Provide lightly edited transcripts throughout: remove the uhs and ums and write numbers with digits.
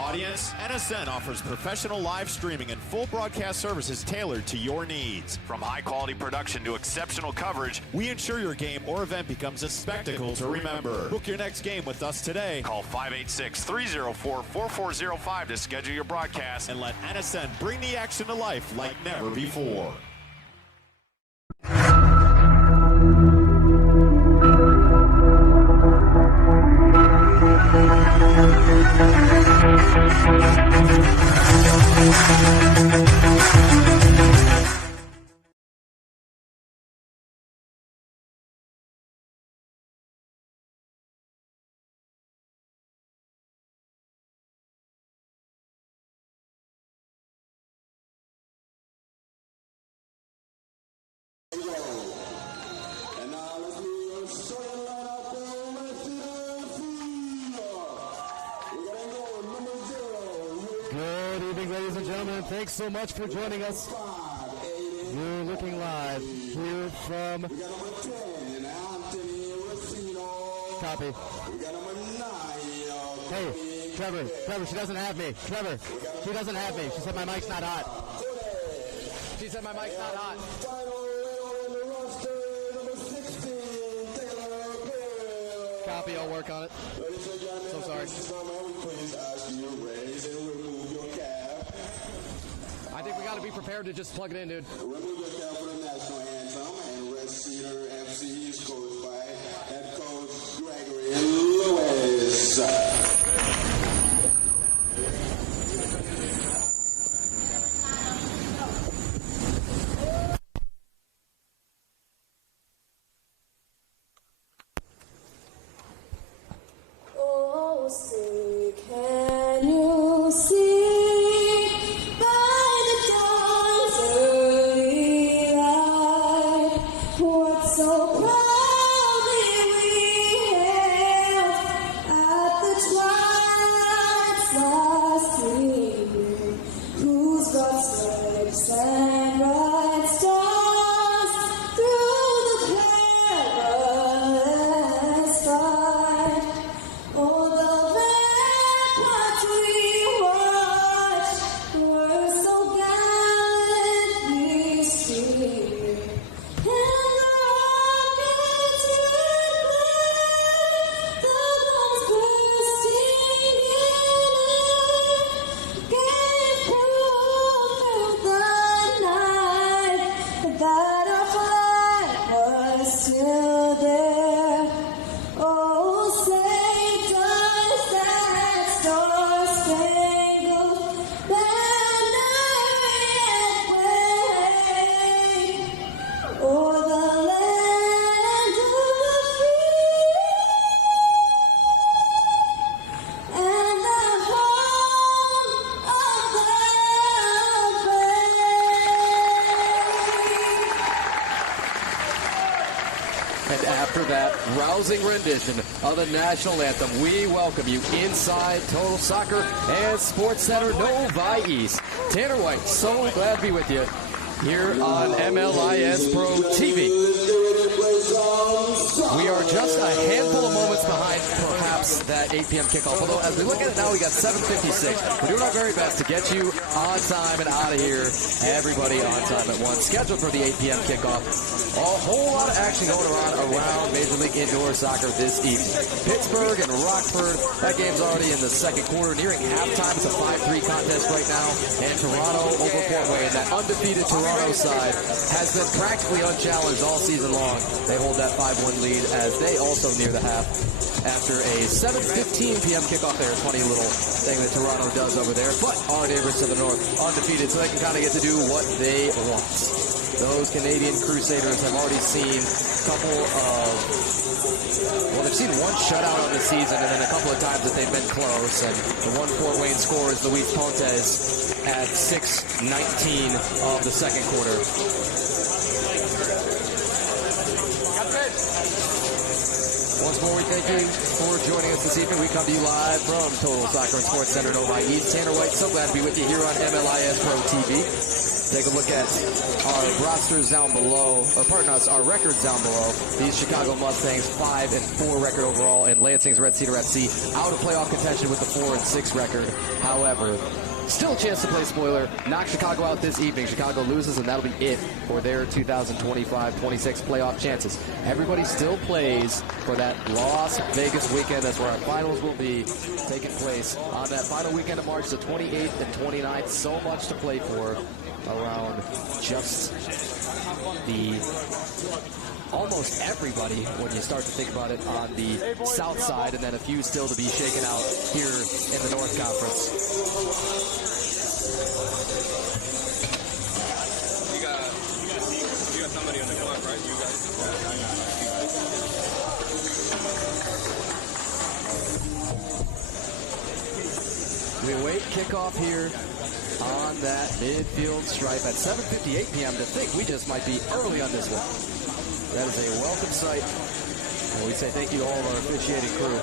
audience? NSN offers professional live streaming and full broadcast services tailored to your needs. From high-quality production to exceptional coverage, we ensure your game or event becomes a spectacle to remember. Book your next game with us today. Call 586-304-4405 to schedule your broadcast and let NSN bring the action to life like never before. Good evening, ladies and gentlemen. Thanks so much for joining us. You're looking live here from... Copy. Hey, Trevor, she doesn't have me. Trevor, she doesn't have me. She said my mic's not hot. She said my mic's not hot. Copy, I'll work on it. So sorry. I think we got to be prepared to just plug it in, dude. Remove your cap for the national anthem, and Red Cedar FC is coached by head coach Gregory Lewis. Oh, say, can you see? Rousing rendition of the national anthem. We welcome you inside Total Soccer and Sports Center Novi East. Tanner White, so glad to be with you here on MLIS Pro TV. We are just a handful of moments behind perhaps that 8 p.m. kickoff. Although as we look at it now, we got 7:56. We're doing our very best to get you on time and out of here. Everybody on time at 1. Scheduled for the 8 p.m. kickoff. A whole lot of action going around Major League Indoor Soccer this evening. Pittsburgh and Rockford, that game's already in the second quarter, nearing halftime. It's a 5-3 contest right now. And Toronto over Fort Wayne, that undefeated Toronto side, has been practically unchallenged all season long. They hold that 5-1 lead as they also near the half after a 7:15 p.m. kickoff there. Funny little thing that Toronto does over there. But our neighbors to the north, undefeated, so they can kind of get to do what they want. Those Canadian Crusaders have already seen a couple of, well, they've seen one shutout on the season and then a couple of times that they've been close. And the one Fort Wayne score is Luis Pontes at 6:19 of the second quarter. Once more, we thank you for joining us this evening. We come to you live from Total Soccer and Sports Center Novi East. Tanner White, so glad to be with you here on MLIS Pro TV. Take a look at our rosters down below, or pardon us, our records down below. These Chicago Mustangs, 5-4 record overall, and Lansing's Red Cedar FC out of playoff contention with the 4-6 record. However, still a chance to play spoiler. Knock Chicago out this evening. Chicago loses, and that'll be it for their 2025-26 playoff chances. Everybody still plays for that Las Vegas weekend. That's where our finals will be taking place on that final weekend of March, the 28th and 29th. So much to play for around just the almost everybody when you start to think about it on the south side, and then a few still to be shaken out here in the North Conference. You got somebody on the clock, right? You guys. We await kickoff here on that midfield stripe at 7:58 p.m. to think we just might be early on this one. That is a welcome sight, and we say thank you to all of our officiating crew.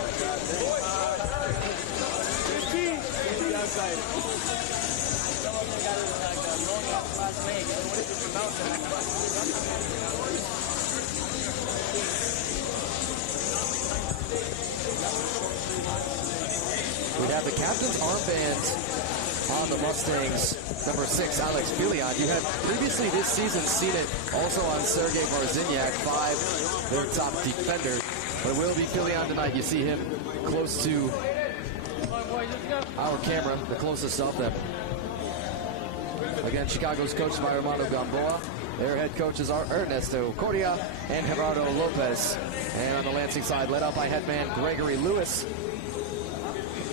We have the captain's armband on the Mustangs, number 6, Alex Filion. You had previously this season seen it also on Sergei Varziniak, 5, their top defender. But it will be Filion tonight. You see him close to our camera, the closest of them. Again, Chicago's coached by Armando Gamboa. Their head coaches are Ernesto Correa and Gerardo Lopez. And on the Lansing side, led out by headman Gregory Lewis.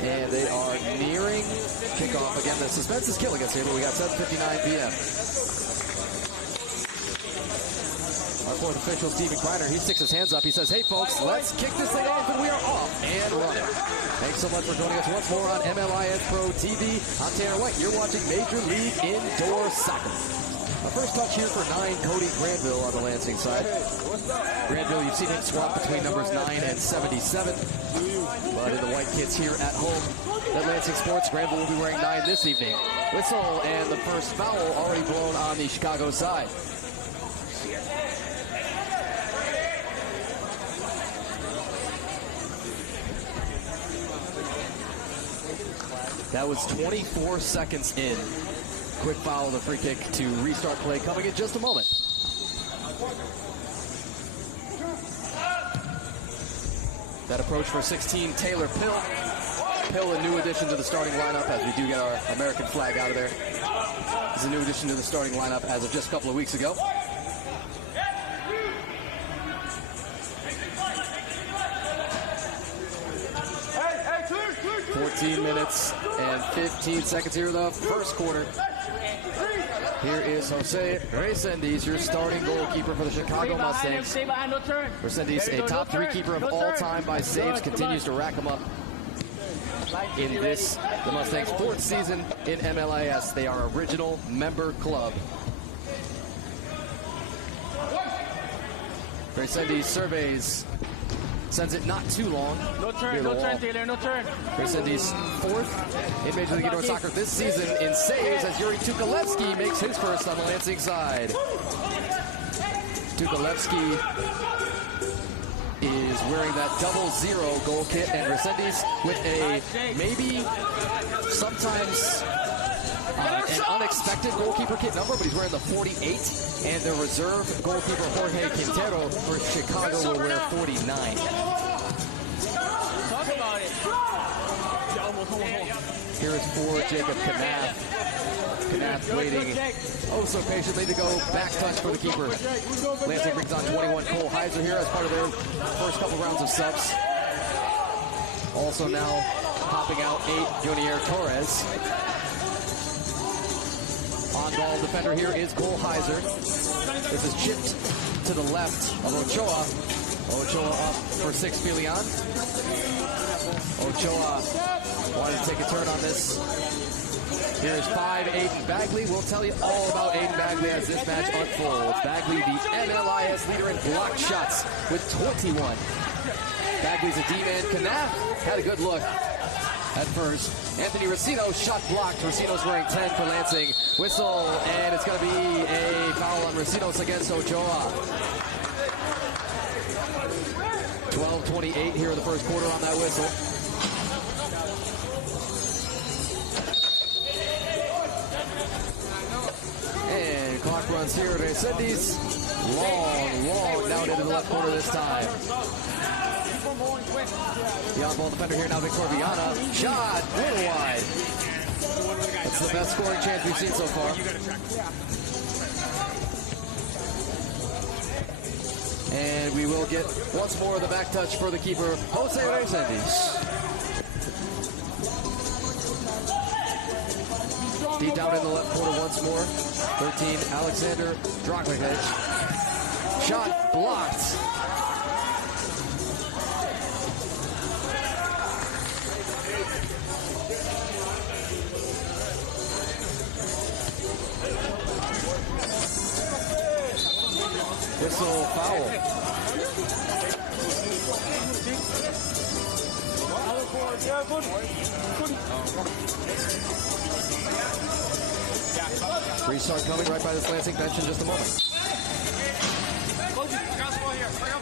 And they are nearing kickoff. Again, the suspense is killing us here, but we got 7:59 p.m. Our fourth official, Stephen Kreiner, he sticks his hands up. He says, hey, folks, let's kick this thing off, and we are off and running. Thanks so much for joining us once more on MLIS Pro TV. I'm Tanner White. You're watching Major League Indoor Soccer. Our first touch here for 9, Cody Granville on the Lansing side. Granville, you've seen him swap between numbers 9 and 77. But in the white kits here at home at Lansing Sports, Granville will be wearing 9 this evening. Whistle and the first foul already blown on the Chicago side. That was 24 seconds in. Quick foul on the free kick to restart play coming in just a moment. That approach for 16, Taylor Pill. Pill, a new addition to the starting lineup as we do get our American flag out of there. He's a new addition to the starting lineup as of just a couple of weeks ago. Hey, 14 minutes and 15 seconds here in the first quarter. Here is Jose Resendiz, your starting goalkeeper for the Chicago Mustangs. Resendiz, a top 3 keeper of all time by saves, continues to rack them up in this, the Mustangs' 4th season in MLIS. They are original member club. Resendiz surveys, sends it not too long. No turn, Taylor, no turn. Resendiz 4th in Major League Indoor Soccer this season in saves as Yuri Tukalevsky makes his first on the Lansing side. Tukalevsky is wearing that 0-0 goal kit, and Resendiz with a maybe sometimes an unexpected goalkeeper kit number, but he's wearing the 48, and the reserve goalkeeper Jorge Quintero for Chicago will wear 49. Talk about it. Here is for Jacob Knapp. Knapp waiting oh so patiently to go back touch for the keeper. Lansing brings on 21 Cole Heiser here as part of their first couple rounds of subs. Also now popping out 8, Junior Torres. On-ball defender here is Cole Heiser. This is chipped to the left of Ochoa. Ochoa up for 6, Filion. Ochoa wanted to take a turn on this. Here's 5, Aiden Bagley. We'll tell you all about Aiden Bagley as this match unfolds. Bagley, the MLIS leader in blocked shots with 21. Bagley's a D-man. Knapp had a good look. at first. Anthony Racino, shot blocked. Racino's wearing 10 for Lansing. Whistle, and it's going to be a foul on Racino's against Ochoa. 12:28 here in the first quarter on that whistle. And clock runs here. Resendiz, long down into the left corner this time. The on-ball defender here now, Victor Viana. Shot, little wide. That's the best scoring chance we've seen so far. And we will get once more the back touch for the keeper, Jose Resendiz. Deep down in the left corner once more. 13, Alexander Dragovic. Shot blocked. Whistle foul. Restart coming right by this Lansing bench in just a moment.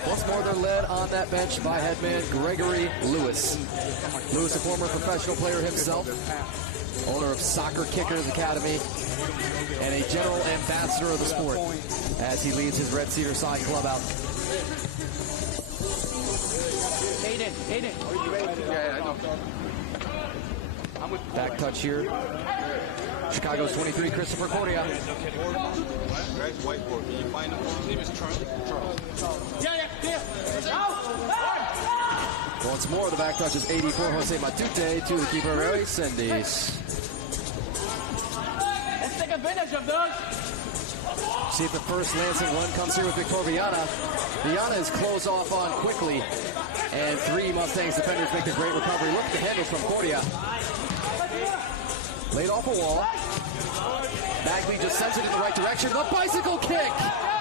Once more, they're led on that bench by headman Gregory Lewis. Lewis, a former professional player himself, owner of Soccer Kickers Academy, and a general ambassador of the sport as he leads his Red Cedar side club out. Aiden. Yeah, I know. Back touch here. Chicago's 23, Christopher Cordia. Whiteboard. Can you find him? His name is Charlie. Once more, the back touch is 84, Jose Matute to the keeper, Resendiz. Let's take advantage of those. See if the first Lansing one comes here with Victor Viana. Viana is closed off on quickly, and 3 Mustangs defenders make the great recovery. Look at the handle from Cordia. Laid off a wall. Bagley just sends it in the right direction. The bicycle kick!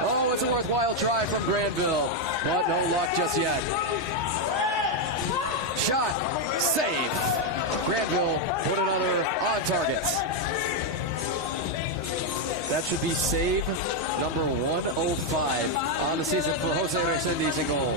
Oh, it's a worthwhile try from Granville, but no luck just yet. Shot, save. Granville put another on target. That should be save number 105 on the season for Jose Resendiz in goal.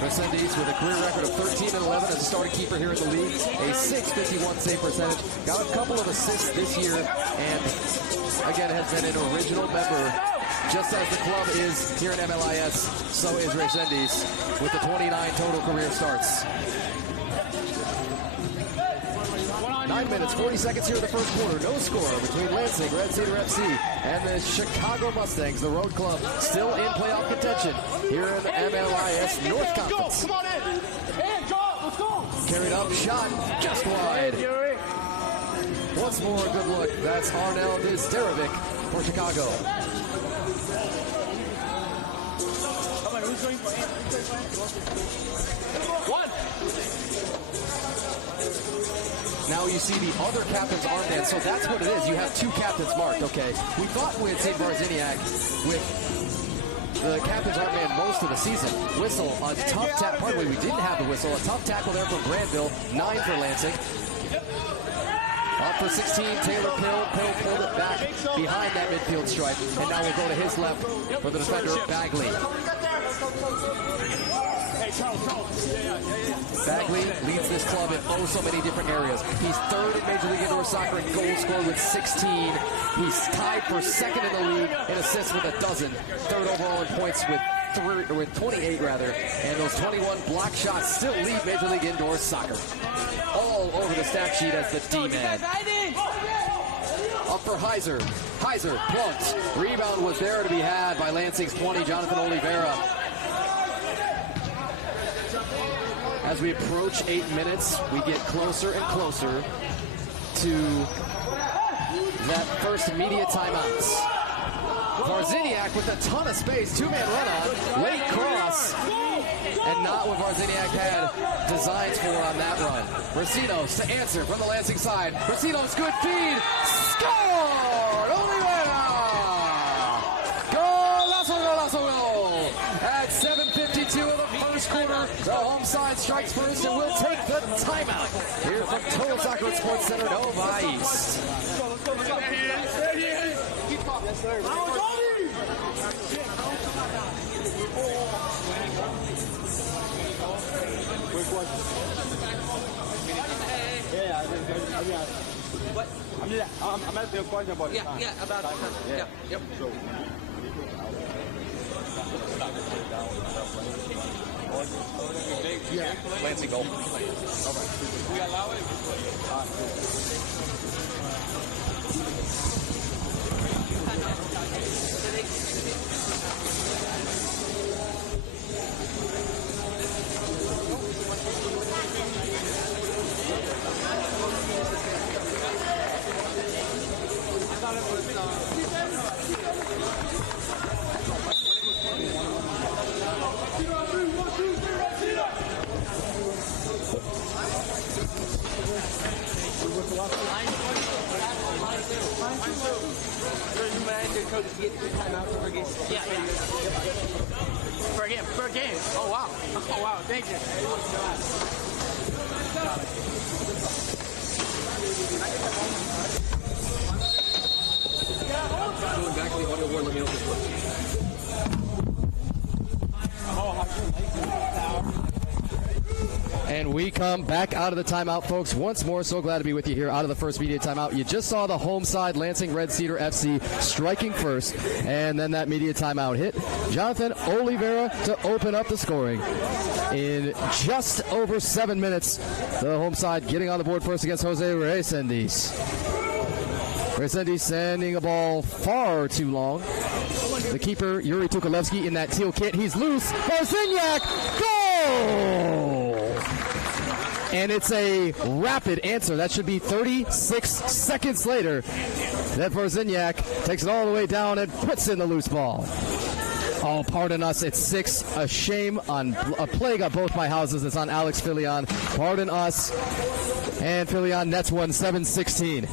Resendiz with a career record of 13-11 as a starting keeper here in the league. A .651 save percentage. Got a couple of assists this year, and again has been an original member. Just as the club is here in MLIS, so is Resendiz with the 29 total career starts. 9 minutes, 40 seconds here in the first quarter. No score between Lansing, Red Cedar FC, and the Chicago Mustangs, the road club, still in playoff contention here in the MLIS North Conference. Come on in. Hey, let's go. Carried up, shot, just wide. Once more, a good look. That's Arnel Dizderovic for Chicago. One. Now you see the other captain's armband, so that's what it is. You have 2 captains marked, okay? We thought with St. Barziniak, with the captain's armband most of the season. Whistle, a tough tackle. Pardon me, we didn't have the whistle. A tough tackle there from Granville, 9 for Lansing. Up for 16, Taylor Pill. Pill pulled it back behind that midfield stripe, and now we'll go to his left for the defender, Bagley. Bagley leads this club in oh so many different areas. He's 3rd in Major League Indoor Soccer in goals scored with 16. He's tied for 2nd in the league in assists with 12. 3rd overall in points with 28 rather. And those 21 block shots still lead Major League Indoor Soccer. All over the stat sheet as the D-man. Up for Heiser. Heiser plunks. Rebound was there to be had by Lansing's 20, Jonathan Oliveira. As we approach 8 minutes, we get closer and closer to that first immediate timeouts. Barziniak with a ton of space, 2-man run on, late cross, and not what Barziniak had designs for on that run. Racinos to answer from the Lansing side. Racinos, good feed, scored! Oliveira! Golazo, golazo, goal! The home side strikes first and will take the timeout here from Total Soccer and Sports Center, Novi East. What? I'm asking a question about it. Yeah, about it. Yeah, yep. Yeah, Lansing goal. We allow it? Yeah. Per game. Oh, wow. Oh, wow. Thank you. Going back to the audio board, let me know if this works. And we come back out of the timeout, folks. Once more, so glad to be with you here out of the first media timeout. You just saw the home side, Lansing Red Cedar FC, striking first, and then that media timeout hit Jonathan Oliveira to open up the scoring. In just over 7 minutes, the home side getting on the board first against Jose Resendiz. Resendiz sending a ball far too long. The keeper, Yuri Tukalevsky, in that teal kit. He's loose. Barzinyak, goal! And it's a rapid answer. That should be 36 seconds later that Barzinyak takes it all the way down and puts in the loose ball. Oh, pardon us. It's 6. A shame on a plague on both my houses. It's on Alex Filion. Pardon us. And Filion nets one 7-16.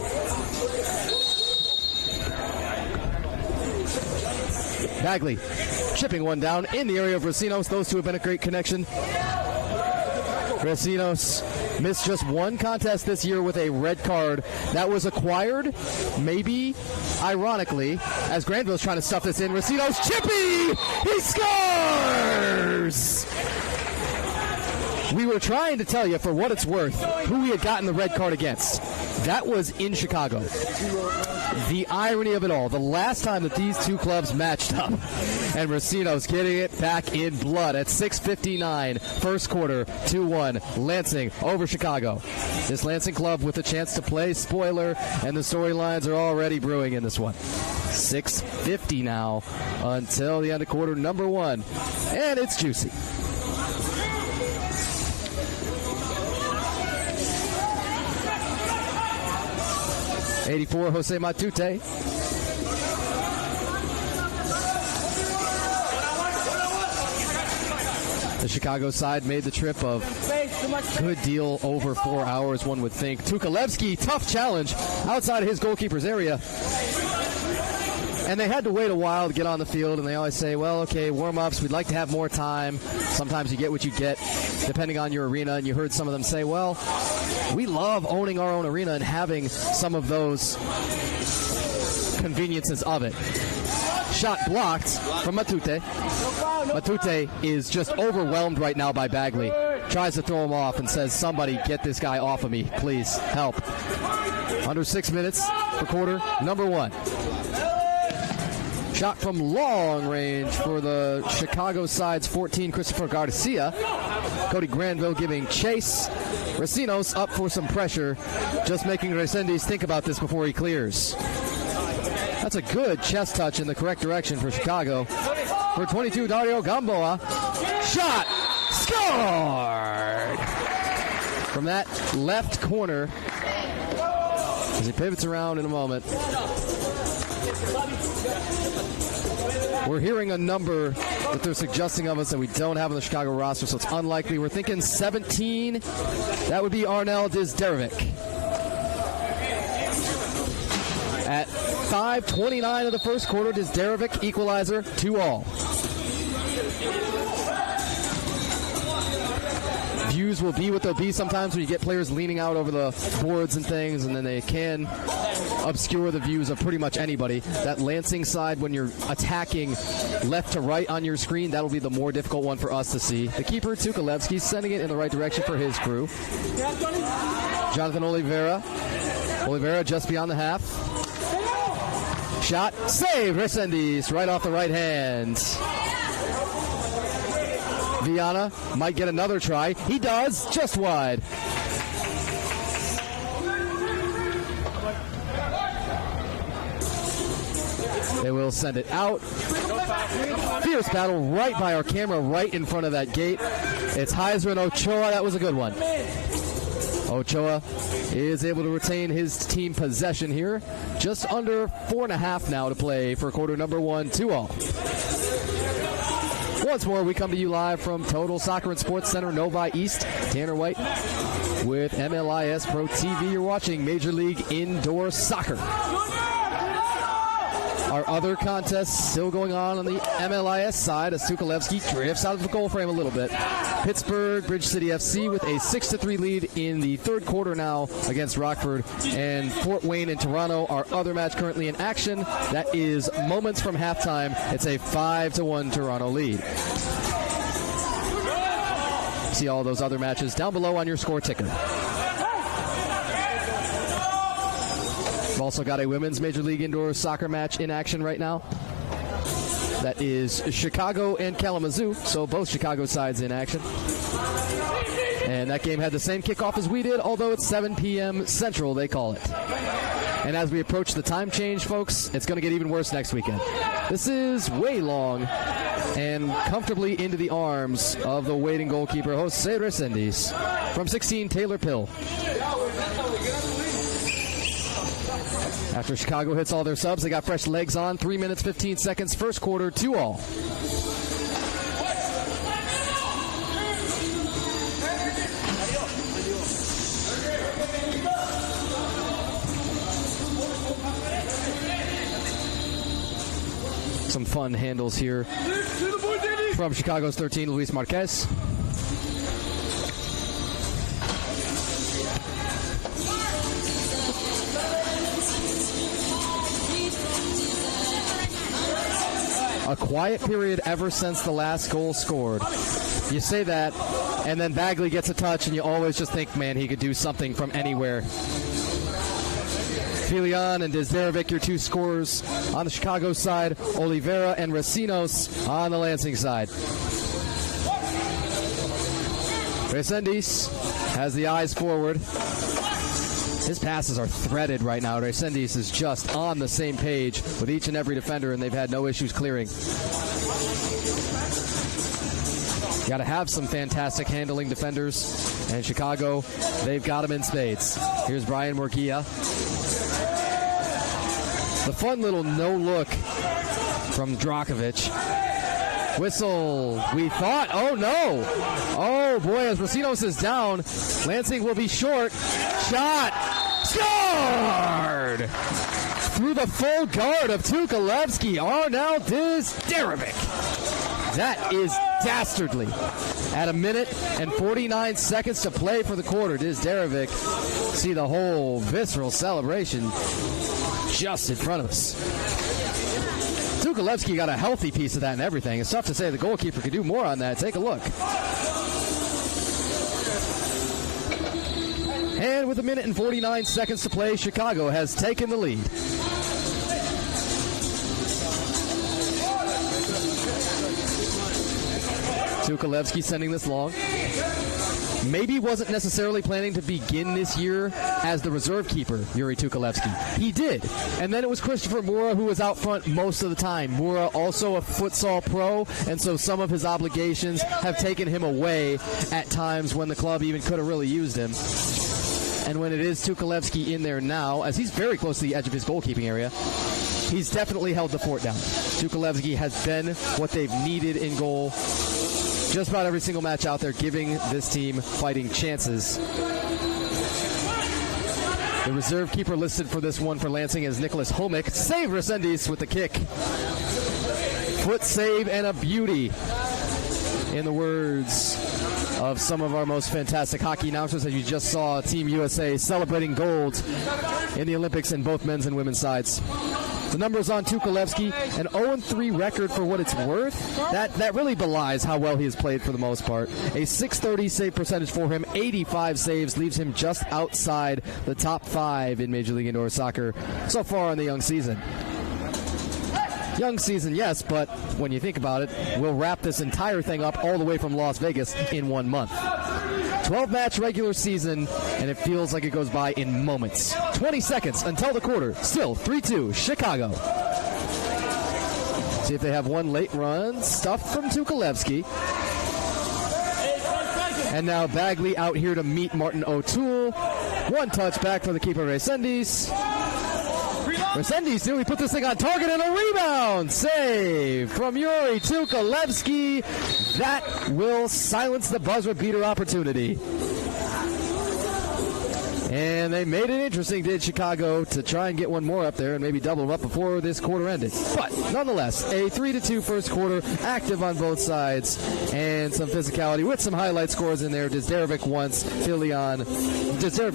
Bagley chipping one down in the area of Recinos. Those two have been a great connection. Recinos missed just one contest this year with a red card that was acquired, maybe ironically, as Granville's trying to stuff this in. Recinos chippy! He scores! We were trying to tell you, for what it's worth, who we had gotten the red card against. That was in Chicago. The irony of it all, the last time that these two clubs matched up, and Racino's getting it back in blood at 6:59, first quarter, 2-1, Lansing over Chicago. This Lansing club with a chance to play spoiler, and the storylines are already brewing in this one. 6:50 now until the end of quarter number 1, and it's juicy. '84, Jose Matute. The Chicago side made the trip of good deal over 4 hours, one would think. Tukalevsky, tough challenge outside of his goalkeeper's area. And they had to wait a while to get on the field, and they always say, well, okay, warm-ups, we'd like to have more time. Sometimes you get what you get, depending on your arena. And you heard some of them say, well, we love owning our own arena and having some of those conveniences of it. Shot blocked from Matute. Matute is just overwhelmed right now by Bagley. Tries to throw him off and says, somebody get this guy off of me, please, help. Under 6 minutes for quarter number 1. Shot from long range for the Chicago side's 14, Christopher Garcia. Cody Granville giving chase. Recinos up for some pressure, just making Resendiz think about this before he clears. That's a good chest touch in the correct direction for Chicago. For 22, Dario Gamboa. Shot! Scored! From that left corner, as he pivots around in a moment. We're hearing a number that they're suggesting of us that we don't have on the Chicago roster, so it's unlikely. We're thinking 17. That would be Arnel Dizderovic. At 5:29 of the first quarter, Dizderovic equalizer, 2-2. views will be what they'll be sometimes when you get players leaning out over the boards and things, and then they can obscure the views of pretty much anybody. That Lansing side, when you're attacking left to right on your screen, that'll be the more difficult one for us to see. The keeper, Tukalevsky, sending it in the right direction for his crew. Jonathan Oliveira. Oliveira just beyond the half. Shot, save, Resendez, right off the right hand. Viana might get another try. He does, just wide. They will send it out. Fierce battle right by our camera, right in front of that gate. It's Heiser and Ochoa. That was a good one. Ochoa is able to retain his team possession here. Just under 4.5 now to play for quarter number 1, 2-all. Once more, we come to you live from Total Soccer and Sports Center, Novi East. Tanner White with MLIS Pro TV. You're watching Major League Indoor Soccer. Our other contests still going on the MLIS side as Tukalevsky drifts out of the goal frame a little bit. Pittsburgh Bridge City FC with a 6-3 lead in the third quarter now against Rockford. And Fort Wayne and Toronto, our other match currently in action. That is moments from halftime. It's a 5-1 Toronto lead. See all those other matches down below on your score ticker. We've also got a women's Major League Indoor Soccer match in action right now. That is Chicago and Kalamazoo, so both Chicago sides in action. And that game had the same kickoff as we did, although it's 7 p.m. Central, they call it. And as we approach the time change, folks, it's going to get even worse next weekend. This is way long and comfortably into the arms of the waiting goalkeeper, Jose Resendez. From 16, Taylor Pill. After Chicago hits all their subs, they got fresh legs on. 3 minutes, 15 seconds, first quarter, 2-all. Some fun handles here from Chicago's 13, Luis Marquez. A quiet period ever since the last goal scored. You say that, and then Bagley gets a touch, and you always just think, man, he could do something from anywhere. Filion and Desderevic, your two scorers on the Chicago side. Oliveira and Racinos on the Lansing side. Resendez has the eyes forward. His passes are threaded right now. Resendez is just on the same page with each and every defender, and they've had no issues clearing. Got to have some fantastic handling defenders, and Chicago, they've got them in spades. Here's Brian Murguia. The fun little no-look from Drakovic. Whistle, we thought, oh no. Oh boy, as Racinos is down, Lansing will be short. Shot, scored! Through the full guard of Tukalevsky, Arnel Desderevic. That is dastardly. At a minute and 49 seconds to play for the quarter, Desderevic, see the whole visceral celebration just in front of us. Tukalevsky got a healthy piece of that and everything. It's tough to say the goalkeeper could do more on that. Take a look. And with a minute and 49 seconds to play, Chicago has taken the lead. Tukalevsky sending this long. Maybe wasn't necessarily planning to begin this year as the reserve keeper, Yuri Tukalevsky. He did. And then it was Christopher Moura who was out front most of the time. Moura also a futsal pro, and so some of his obligations have taken him away at times when the club even could have really used him. And when it is Tukalevsky in there now, as he's very close to the edge of his goalkeeping area, he's definitely held the fort down. Tukalevsky has been what they've needed in goal just about every single match out there, giving this team fighting chances. The reserve keeper listed for this one for Lansing is Nicholas Homick. Save Resendez with the kick. Foot save and a beauty, in the words of some of our most fantastic hockey announcers, as you just saw Team USA celebrating gold in the Olympics in both men's and women's sides. The numbers on Tukulevsky, an 0-3 record for what it's worth. That really belies how well he has played for the most part. A .630 save percentage for him, 85 saves, leaves him just outside the top 5 in Major League Indoor Soccer so far in the young season. Young season, yes, but when you think about it, we'll wrap this entire thing up all the way from Las Vegas in 1 month. 12-match regular season, and it feels like it goes by in moments. 20 seconds until the quarter. Still 3-2, Chicago. See if they have one late run. Stuff from Tukulevsky. And now Bagley out here to meet Martin O'Toole. One touch back for the keeper, Resendiz. Resendiz, we put this thing on target and a rebound. Save from Yuri Tukulevsky. That will silence the buzzer beater opportunity. And they made it interesting, did Chicago, to try and get one more up there and maybe double them up before this quarter ended. But nonetheless, a 3-2 first quarter, active on both sides, and some physicality with some highlight scores in there. Desderovic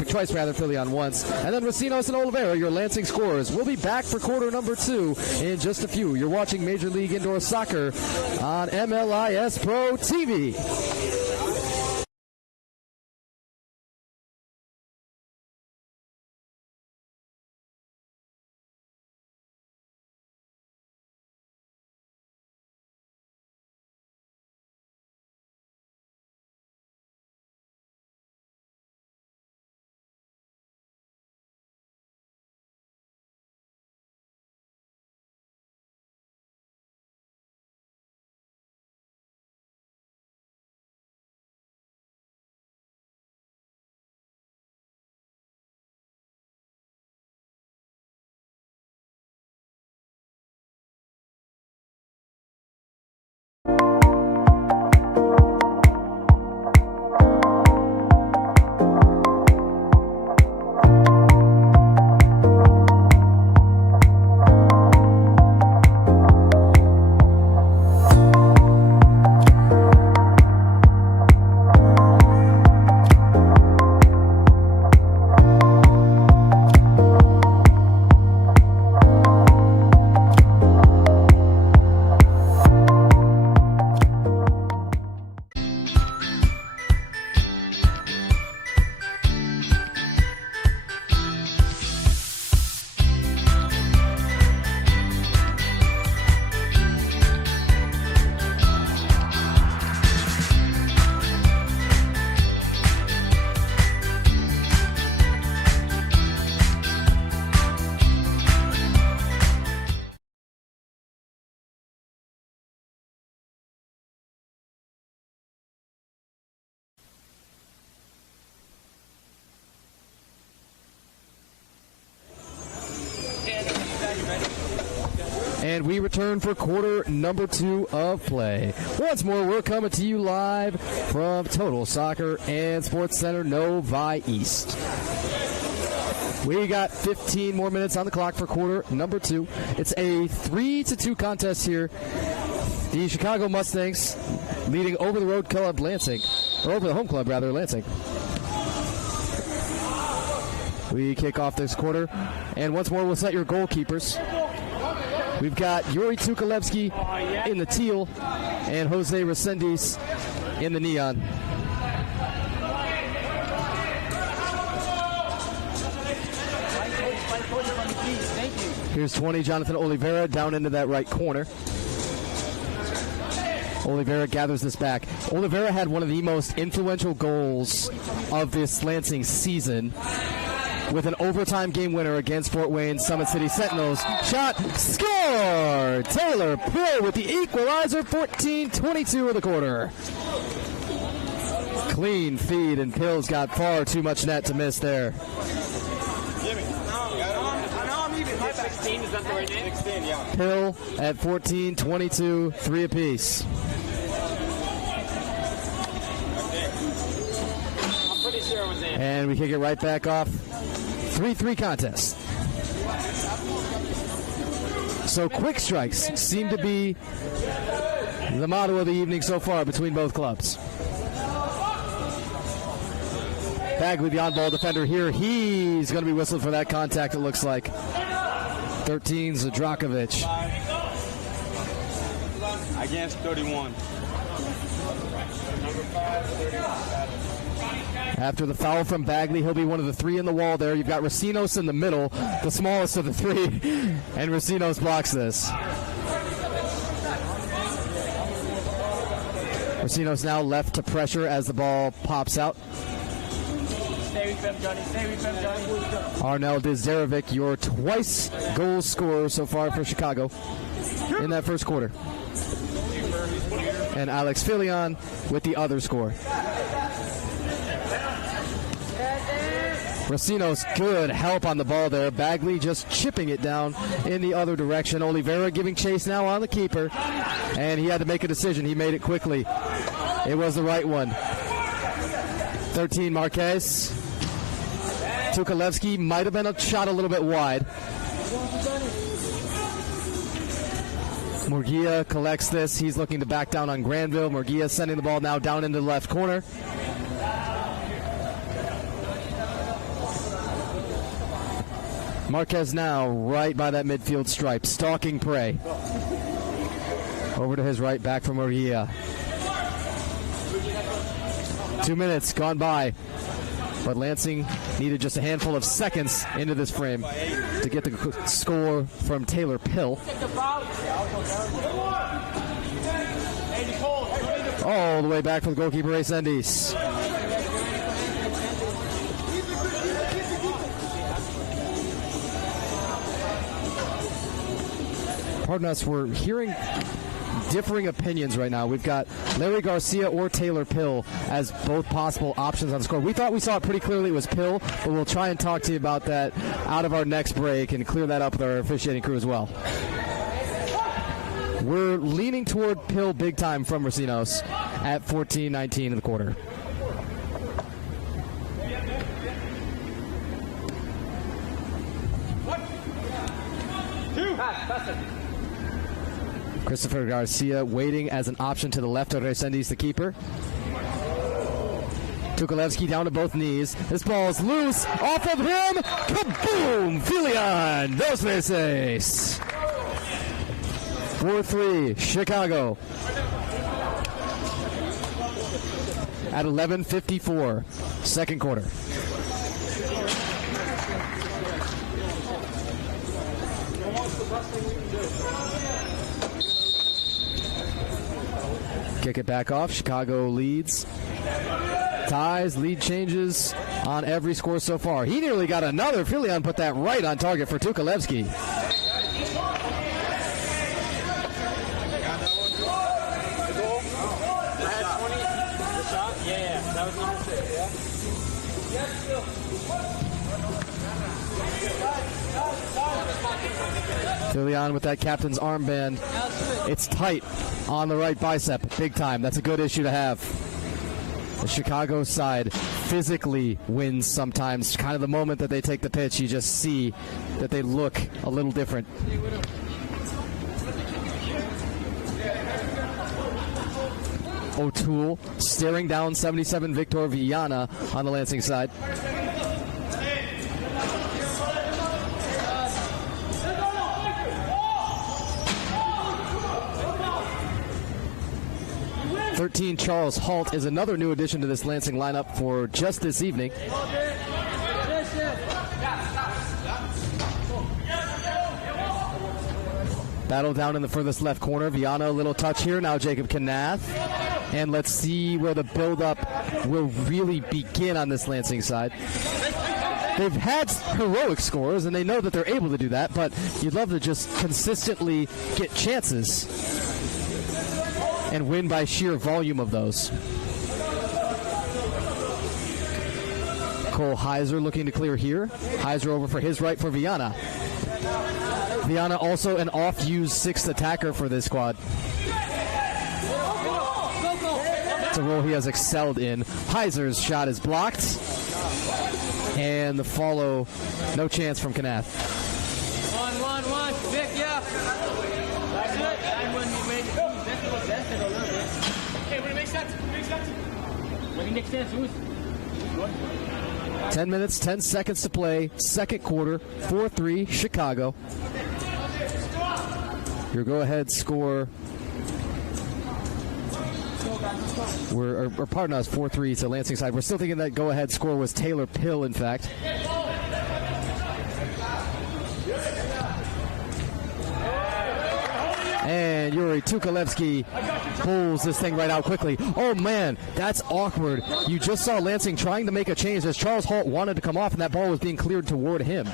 twice, Filion once. And then Racinos and Oliveira, your Lansing scorers. We'll be back for quarter number 2 in just a few. You're watching Major League Indoor Soccer on MLIS Pro TV. And we return for quarter number 2 of play. Once more, we're coming to you live from Total Soccer and Sports Center Novi East. We got 15 more minutes on the clock for quarter number 2. It's a 3-2 contest here. The Chicago Mustangs leading over the road club Lansing, or over the home club rather, Lansing. We kick off this quarter, and once more we'll set your goalkeepers. We've got Yuri Tukulevsky in the teal and Jose Resendiz in the neon. Here's 20, Jonathan Oliveira down into that right corner. Oliveira gathers this back. Oliveira had one of the most influential goals of this Lansing season with an overtime game winner against Fort Wayne Summit City Sentinels. Shot, score! Taylor Pill with the equalizer, 14-22 of the quarter. Clean feed, and Pill's got far too much net to miss there. 16, is that the right name? 16, yeah. Pill at 14-22, 3 apiece. I'm pretty sure it was in. And we kick it right back off. 3-3 contest. So quick strikes seem to be the motto of the evening so far between both clubs. Bagley, the on-ball defender here. He's going to be whistled for that contact, it looks like. 13, Zadrakovic. Against 31. After the foul from Bagley, he'll be one of the three in the wall there. You've got Racinos in the middle, the smallest of the three, and Racinos blocks this. Racinos now left to pressure as the ball pops out. Stay with them, Johnny. Stay with them, Johnny. Arnel Dizderovic, your twice goal scorer so far for Chicago in that first quarter. And Alex Filion with the other score. Racinos, good help on the ball there. Bagley just chipping it down in the other direction. Oliveira giving chase now on the keeper. And he had to make a decision. He made it quickly. It was the right one. 13, Marquez. Tukalevsky might have been a shot a little bit wide. Murguia collects this. He's looking to back down on Granville. Murguia sending the ball now down into the left corner. Marquez now right by that midfield stripe, stalking prey. Over to his right, back from Murguia. 2 minutes gone by, but Lansing needed just a handful of seconds into this frame to get the score from Taylor Pill. All the way back for the goalkeeper, Ace Endies. Pardon us, we're hearing differing opinions right now. We've got Larry Garcia or Taylor Pill as both possible options on the score. We thought we saw it pretty clearly it was Pill, but we'll try and talk to you about that out of our next break and clear that up with our officiating crew as well. We're leaning toward Pill big time from Racinos at 14-19 in the quarter. Christopher Garcia waiting as an option to the left of Resendiz, the keeper. Tukalevsky down to both knees. This ball is loose. Off of him. Kaboom! Filion. Dos veces. 4-3. Chicago. At 11:54. Second quarter. Kick it back off. Chicago leads. Ties, lead changes on every score so far. He nearly got another. Filion put that right on target for Tukalevsky. Filion with that captain's armband. It's tight on the right bicep, big time. That's a good issue to have. The Chicago side physically wins sometimes. Kind of the moment that they take the pitch, you just see that they look a little different. O'Toole staring down 77 Victor Villana on the Lansing side. Charles Halt is another new addition to this Lansing lineup for just this evening. Battle down in the furthest left corner. Viana, a little touch here. Now Jacob Knath. And let's see where the build-up will really begin on this Lansing side. They've had heroic scores, and they know that they're able to do that, but you'd love to just consistently get chances and win by sheer volume of those. Cole Heiser looking to clear here. Heiser over for his right for Viana. Viana also an off-used sixth attacker for this squad. It's a role he has excelled in. Heiser's shot is blocked. And the follow, no chance from Knath. 1-1-1, Vic, yeah. That's it. And when you make it, that's a little bit. Okay, when it makes sense, when it makes sense, who's? 10 minutes, 10 seconds to play. Second quarter, 4-3, Chicago. Your go-ahead score. Pardon us, 4-3 to Lansing side. We're still thinking that go-ahead score was Taylor Pill, in fact. And Yuri Tukalevsky pulls this thing right out quickly. Oh, man, that's awkward. You just saw Lansing trying to make a change as Charles Holt wanted to come off, and that ball was being cleared toward him.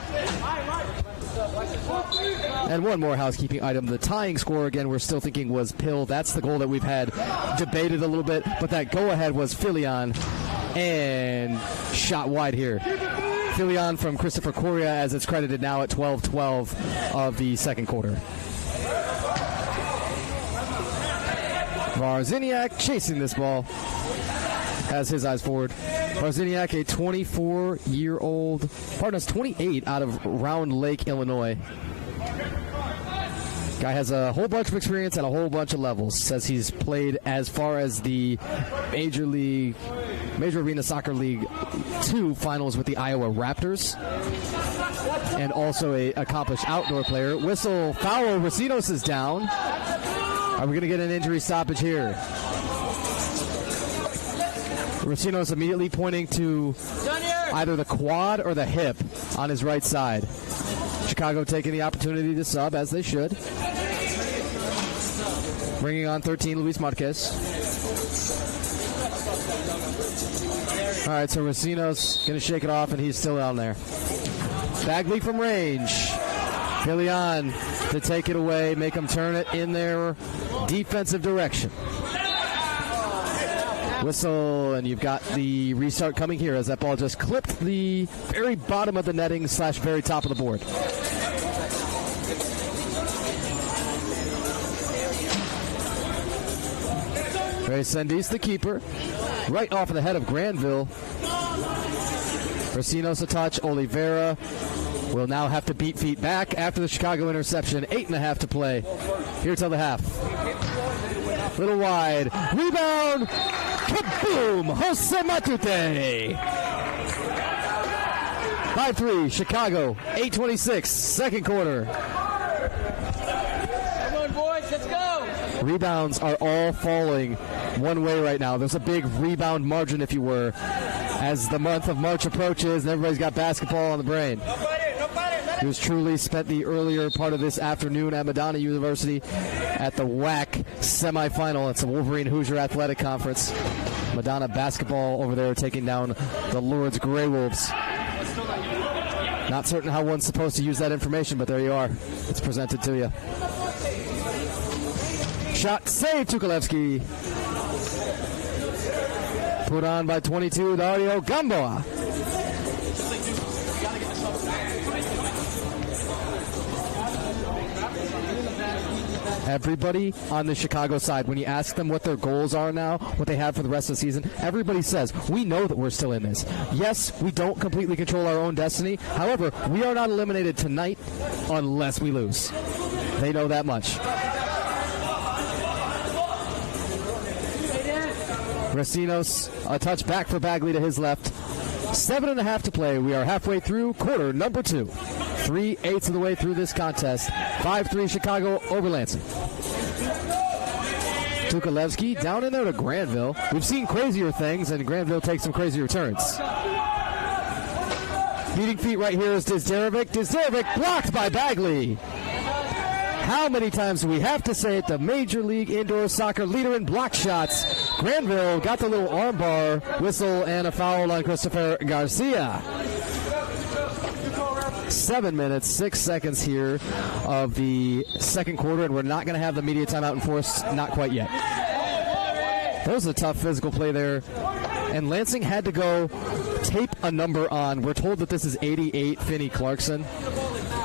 And one more housekeeping item. The tying score, again, we're still thinking was Pill. That's the goal that we've had debated a little bit, but that go-ahead was Filion, and shot wide here. Filion from Christopher Correa, as it's credited now at 12-12 of the second quarter. Varziniak chasing this ball, has his eyes forward. Varziniak, a 24-year-old, pardon us, 28 out of Round Lake, Illinois. Guy has a whole bunch of experience at a whole bunch of levels. Says he's played as far as the Major Arena Soccer League 2 finals with the Iowa Raptors. And also a accomplished outdoor player. Whistle, foul, Racinos is down. Are we going to get an injury stoppage here? Racinos immediately pointing to either the quad or the hip on his right side. Chicago taking the opportunity to sub, as they should. Bringing on 13, Luis Marquez. All right, so Racinos going to shake it off, and he's still down there. Bagley from range. Filion to take it away, make them turn it in their defensive direction. Whistle, and you've got the restart coming here as that ball just clipped the very bottom of the netting / very top of the board. Ray Sendis, the keeper, right off of the head of Granville. Racinos a touch. Oliveira will now have to beat feet back after the Chicago interception. 8.5 to play here till the half. Little wide. Rebound. Kaboom! Jose Matute. 5-3, Chicago. 8:26, second quarter. Come on, boys, let's go. Rebounds are all falling one way right now. There's a big rebound margin, if you were, as the month of March approaches and everybody's got basketball on the brain. He was truly spent the earlier part of this afternoon at Madonna University at the WAC semifinal. It's the Wolverine Hoosier Athletic Conference. Madonna basketball over there taking down the Lourdes Grey Wolves. Not certain how one's supposed to use that information, but there you are. It's presented to you. Shot save, Tukalevsky. Put on by 22, Dario Gamboa. Everybody on the Chicago side, when you ask them what their goals are now, what they have for the rest of the season, everybody says, we know that we're still in this. Yes, we don't completely control our own destiny. However, we are not eliminated tonight unless we lose. They know that much. Racinos, a touch back for Bagley to his left. 7.5 to play. We are halfway through quarter number 2. 3/8 of the way through this contest. 5-3 Chicago over Lansing. Tukalevsky down in there to Granville. We've seen crazier things, and Granville takes some crazier turns. Beating feet right here is Dizderevic. Dizderevic blocked by Bagley. How many times do we have to say it? The Major League Indoor Soccer leader in block shots. Granville got the little armbar whistle and a foul on Christopher Garcia. 7 minutes, 6 seconds here of the second quarter, and we're not going to have the media timeout enforced, not quite yet. That was a tough physical play there, and Lansing had to go tape a number on. We're told that this is 88 Finney Clarkson.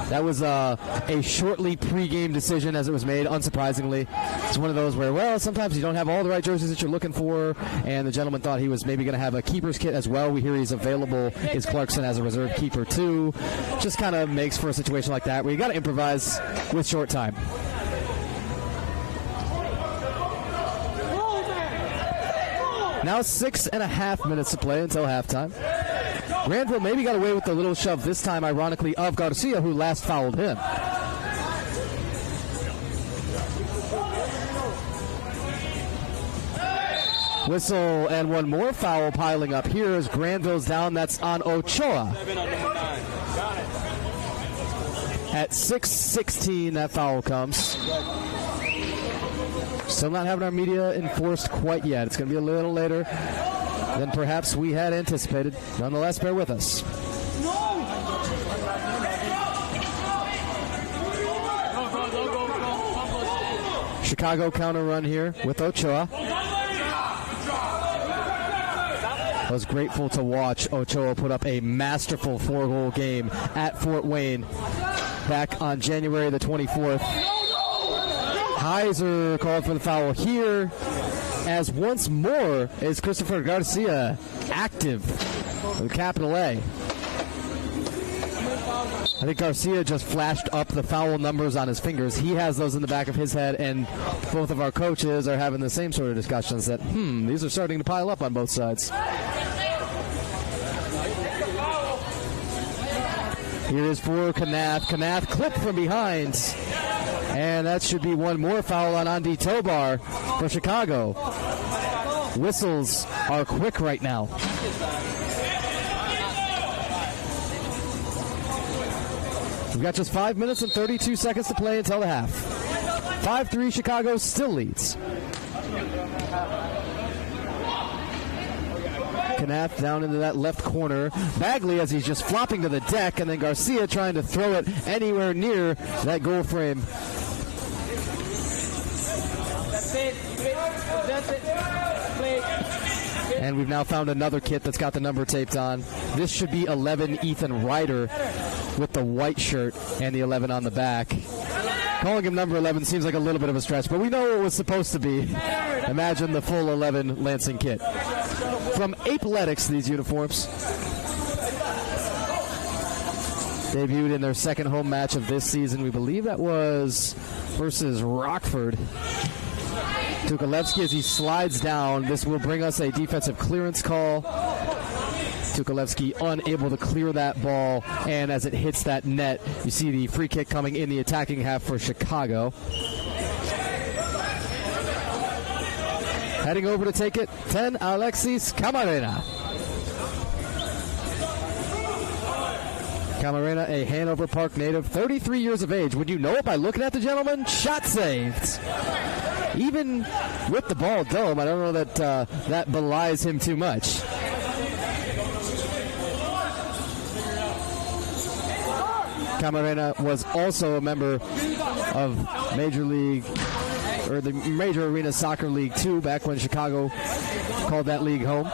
That was a shortly pregame decision as it was made, unsurprisingly. It's one of those where, well, sometimes you don't have all the right jerseys that you're looking for, and the gentleman thought he was maybe going to have a keeper's kit as well. We hear he's available. Is Clarkson as a reserve keeper, too? Just kind of makes for a situation like that where you got to improvise with short time. Now 6.5 minutes to play until halftime. Granville maybe got away with the little shove this time, ironically, of Garcia, who last fouled him. Whistle and one more foul piling up here as Granville's down. That's on Ochoa. At 6:16, that foul comes. Still not having our media enforced quite yet. It's going to be a little later than perhaps we had anticipated. Nonetheless, bear with us. Chicago counter run here with Ochoa. I was grateful to watch Ochoa put up a masterful 4-goal game at Fort Wayne back on January the 24th. Heiser called for the foul here, as once more is Christopher Garcia active with capital A. I think Garcia just flashed up the foul numbers on his fingers. He has those in the back of his head, and both of our coaches are having the same sort of discussions that, these are starting to pile up on both sides. Here is for Knath. Knath clipped from behind. And that should be one more foul on Andy Tobar for Chicago. Whistles are quick right now. We've got just 5 minutes and 32 seconds to play until the half. 5-3, Chicago still leads. Knath down into that left corner. Bagley as he's just flopping to the deck, and then Garcia trying to throw it anywhere near that goal frame. And we've now found another kit that's got the number taped on. This should be 11 Ethan Ryder with the white shirt and the 11 on the back. Calling him number 11 seems like a little bit of a stretch, but we know what it was supposed to be. Imagine the full 11 Lansing kit. From Apeletics, these uniforms. Debuted in their second home match of this season. We believe that was versus Rockford. Tukalevsky as he slides down. This will bring us a defensive clearance call. Tukalevsky unable to clear that ball, and as it hits that net, you see the free kick coming in the attacking half for Chicago. Heading over to take it, 10, Alexis Camarena. Camarena, a Hanover Park native, 33 years of age. Would you know it by looking at the gentleman? Shot saved. Even with the ball dome, I don't know that that belies him too much. Camarena was also a member of Major League, or the Major Arena Soccer League 2 back when Chicago called that league home.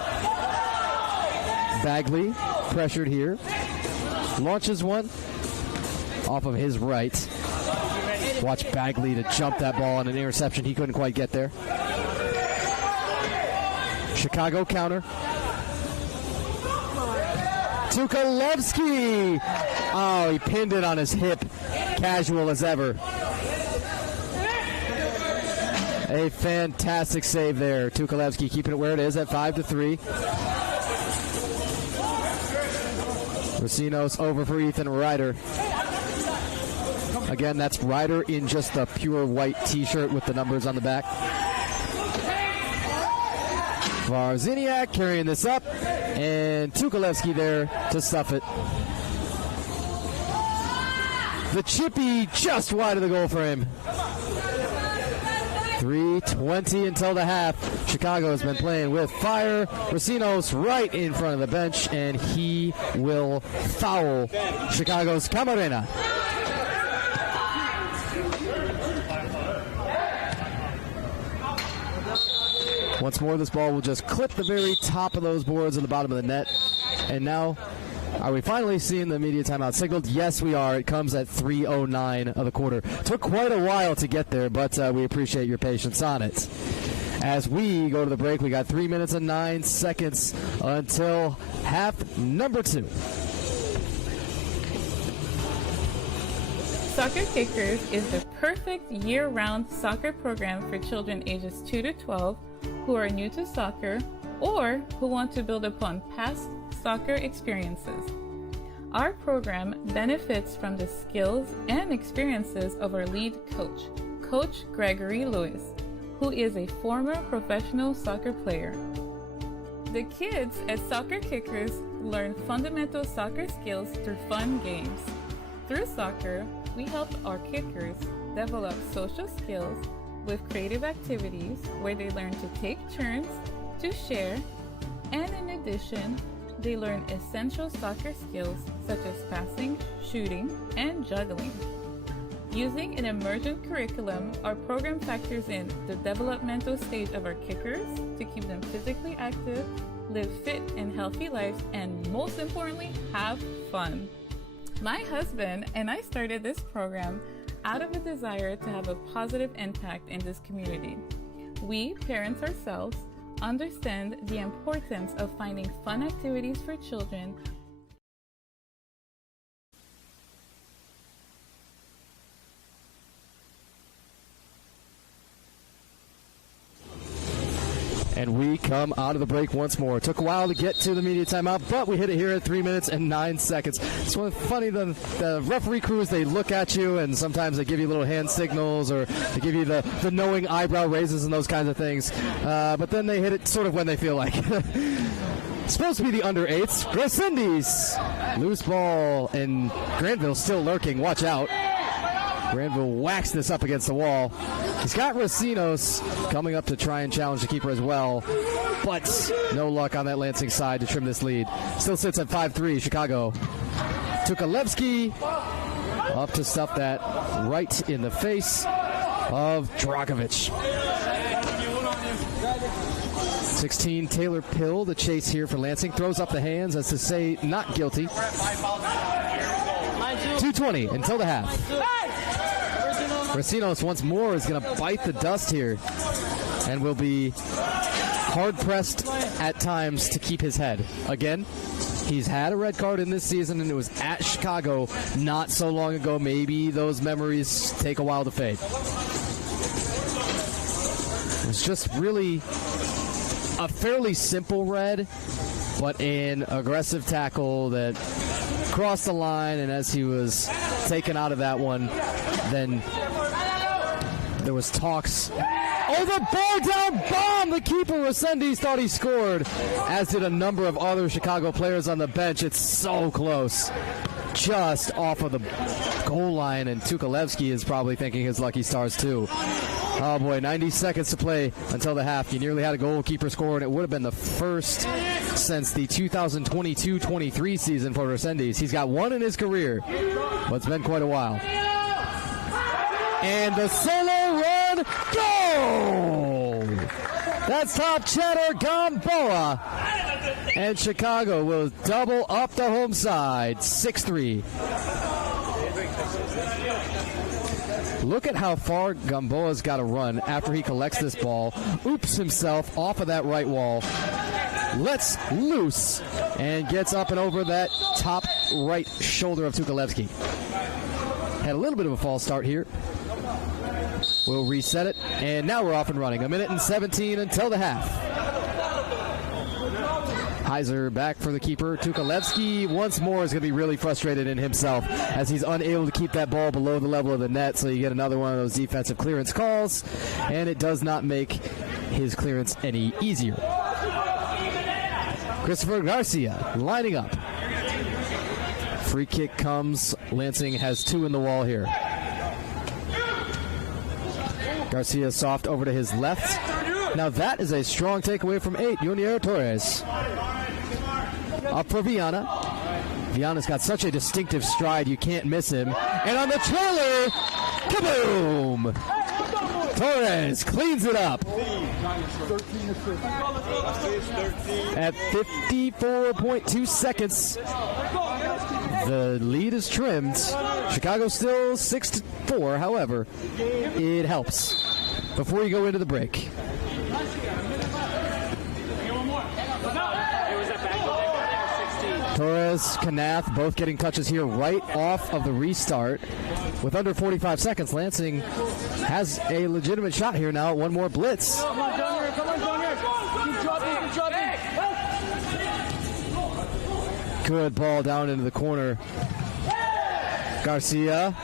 Bagley pressured here. Launches one off of his right. Watch Bagley to jump that ball on an interception. He couldn't quite get there. Chicago counter. Tukalevsky. Oh, he pinned it on his hip. Casual as ever. A fantastic save there. Tukalevsky keeping it where it is at 5-3. Racino's over for Ethan Ryder. Again, that's Ryder in just the pure white t-shirt with the numbers on the back. Varziniak carrying this up, and Tukalevsky there to stuff it. The chippy just wide of the goal frame. 3:20 until the half. Chicago has been playing with fire. Racino's right in front of the bench, and he will foul Chicago's Camarena. Once more, this ball will just clip the very top of those boards at the bottom of the net. And now, are we finally seeing the media timeout signaled? Yes, we are. It comes at 3:09 of the quarter. Took quite a while to get there, but we appreciate your patience on it. As we go to the break, we got 3 minutes and 9 seconds until half number 2. Soccer Kickers is the perfect year-round soccer program for children ages 2 to 12 who are new to soccer or who want to build upon past soccer experiences. Our program benefits from the skills and experiences of our lead coach, Coach Gregory Lewis, who is a former professional soccer player. The kids at Soccer Kickers learn fundamental soccer skills through fun games. Through soccer, we help our kickers develop social skills with creative activities where they learn to take turns, to share, and in addition, they learn essential soccer skills such as passing, shooting, and juggling. Using an emergent curriculum, our program factors in the developmental stage of our kickers to keep them physically active, live fit and healthy lives, and most importantly, have fun. My husband and I started this program out of a desire to have a positive impact in this community. We, parents ourselves, understand the importance of finding fun activities for children. And we come out of the break once more. It took a while to get to the media timeout, but we hit it here at 3 minutes and 9 seconds. It's funny, the referee crews, they look at you, and sometimes they give you little hand signals, or they give you the knowing eyebrow raises and those kinds of things. But then they hit it sort of when they feel like. It's supposed to be the under 8s. Gracendis. Loose ball, and Granville still lurking. Watch out. Granville whacks this up against the wall. He's got Racinos coming up to try and challenge the keeper as well, but no luck on that Lansing side to trim this lead. Still sits at 5-3, Chicago. Tukalevsky up to stuff that right in the face of Dragovic. 16, Taylor Pill, the chase here for Lansing. Throws up the hands as to say not guilty. 2:20 until the half. Racinos once more is going to bite the dust here and will be hard-pressed at times to keep his head. Again, he's had a red card in this season, and it was at Chicago not so long ago. Maybe those memories take a while to fade. It was just really a fairly simple red, but an aggressive tackle that crossed the line, and as he was taken out of that one, then there was talks. Oh, the ball down bomb! The keeper, Racinos, thought he scored, as did a number of other Chicago players on the bench. It's so close. Just off of the goal line, and Tukalevsky is probably thinking his lucky stars too. Oh boy, 90 seconds to play until the half. You nearly had a goalkeeper score, and it would have been the first since the 2022-23 season for Racinos. He's got one in his career, but it's been quite a while. And the solo run, goal! That's top Cheddar Gamboa. And Chicago will double up the home side, 6-3. Look at how far Gamboa's got to run after he collects this ball. Oops himself off of that right wall. Lets loose and gets up and over that top right shoulder of Tukalevsky. Had a little bit of a false start here. We'll reset it, and now we're off and running. 1:17 until the half. Heiser back for the keeper. Tukalevsky once more is going to be really frustrated in himself as he's unable to keep that ball below the level of the net, so you get another one of those defensive clearance calls, and it does not make his clearance any easier. Christopher Garcia lining up. Free kick comes. Lansing has two in the wall here. Garcia soft over to his left. Now that is a strong takeaway from 8, Junior Torres. Up for Viana. Viana's got such a distinctive stride, you can't miss him. And on the trailer, kaboom! Torres cleans it up. At 54.2 seconds, the lead is trimmed. Chicago still 6-4, however, it helps. Before you go into the break. Torres, Knath, both getting touches here right off of the restart. With under 45 seconds, Lansing has a legitimate shot here now. One more blitz. Come on, Junior. Keep dropping. Good ball down into the corner. Garcia.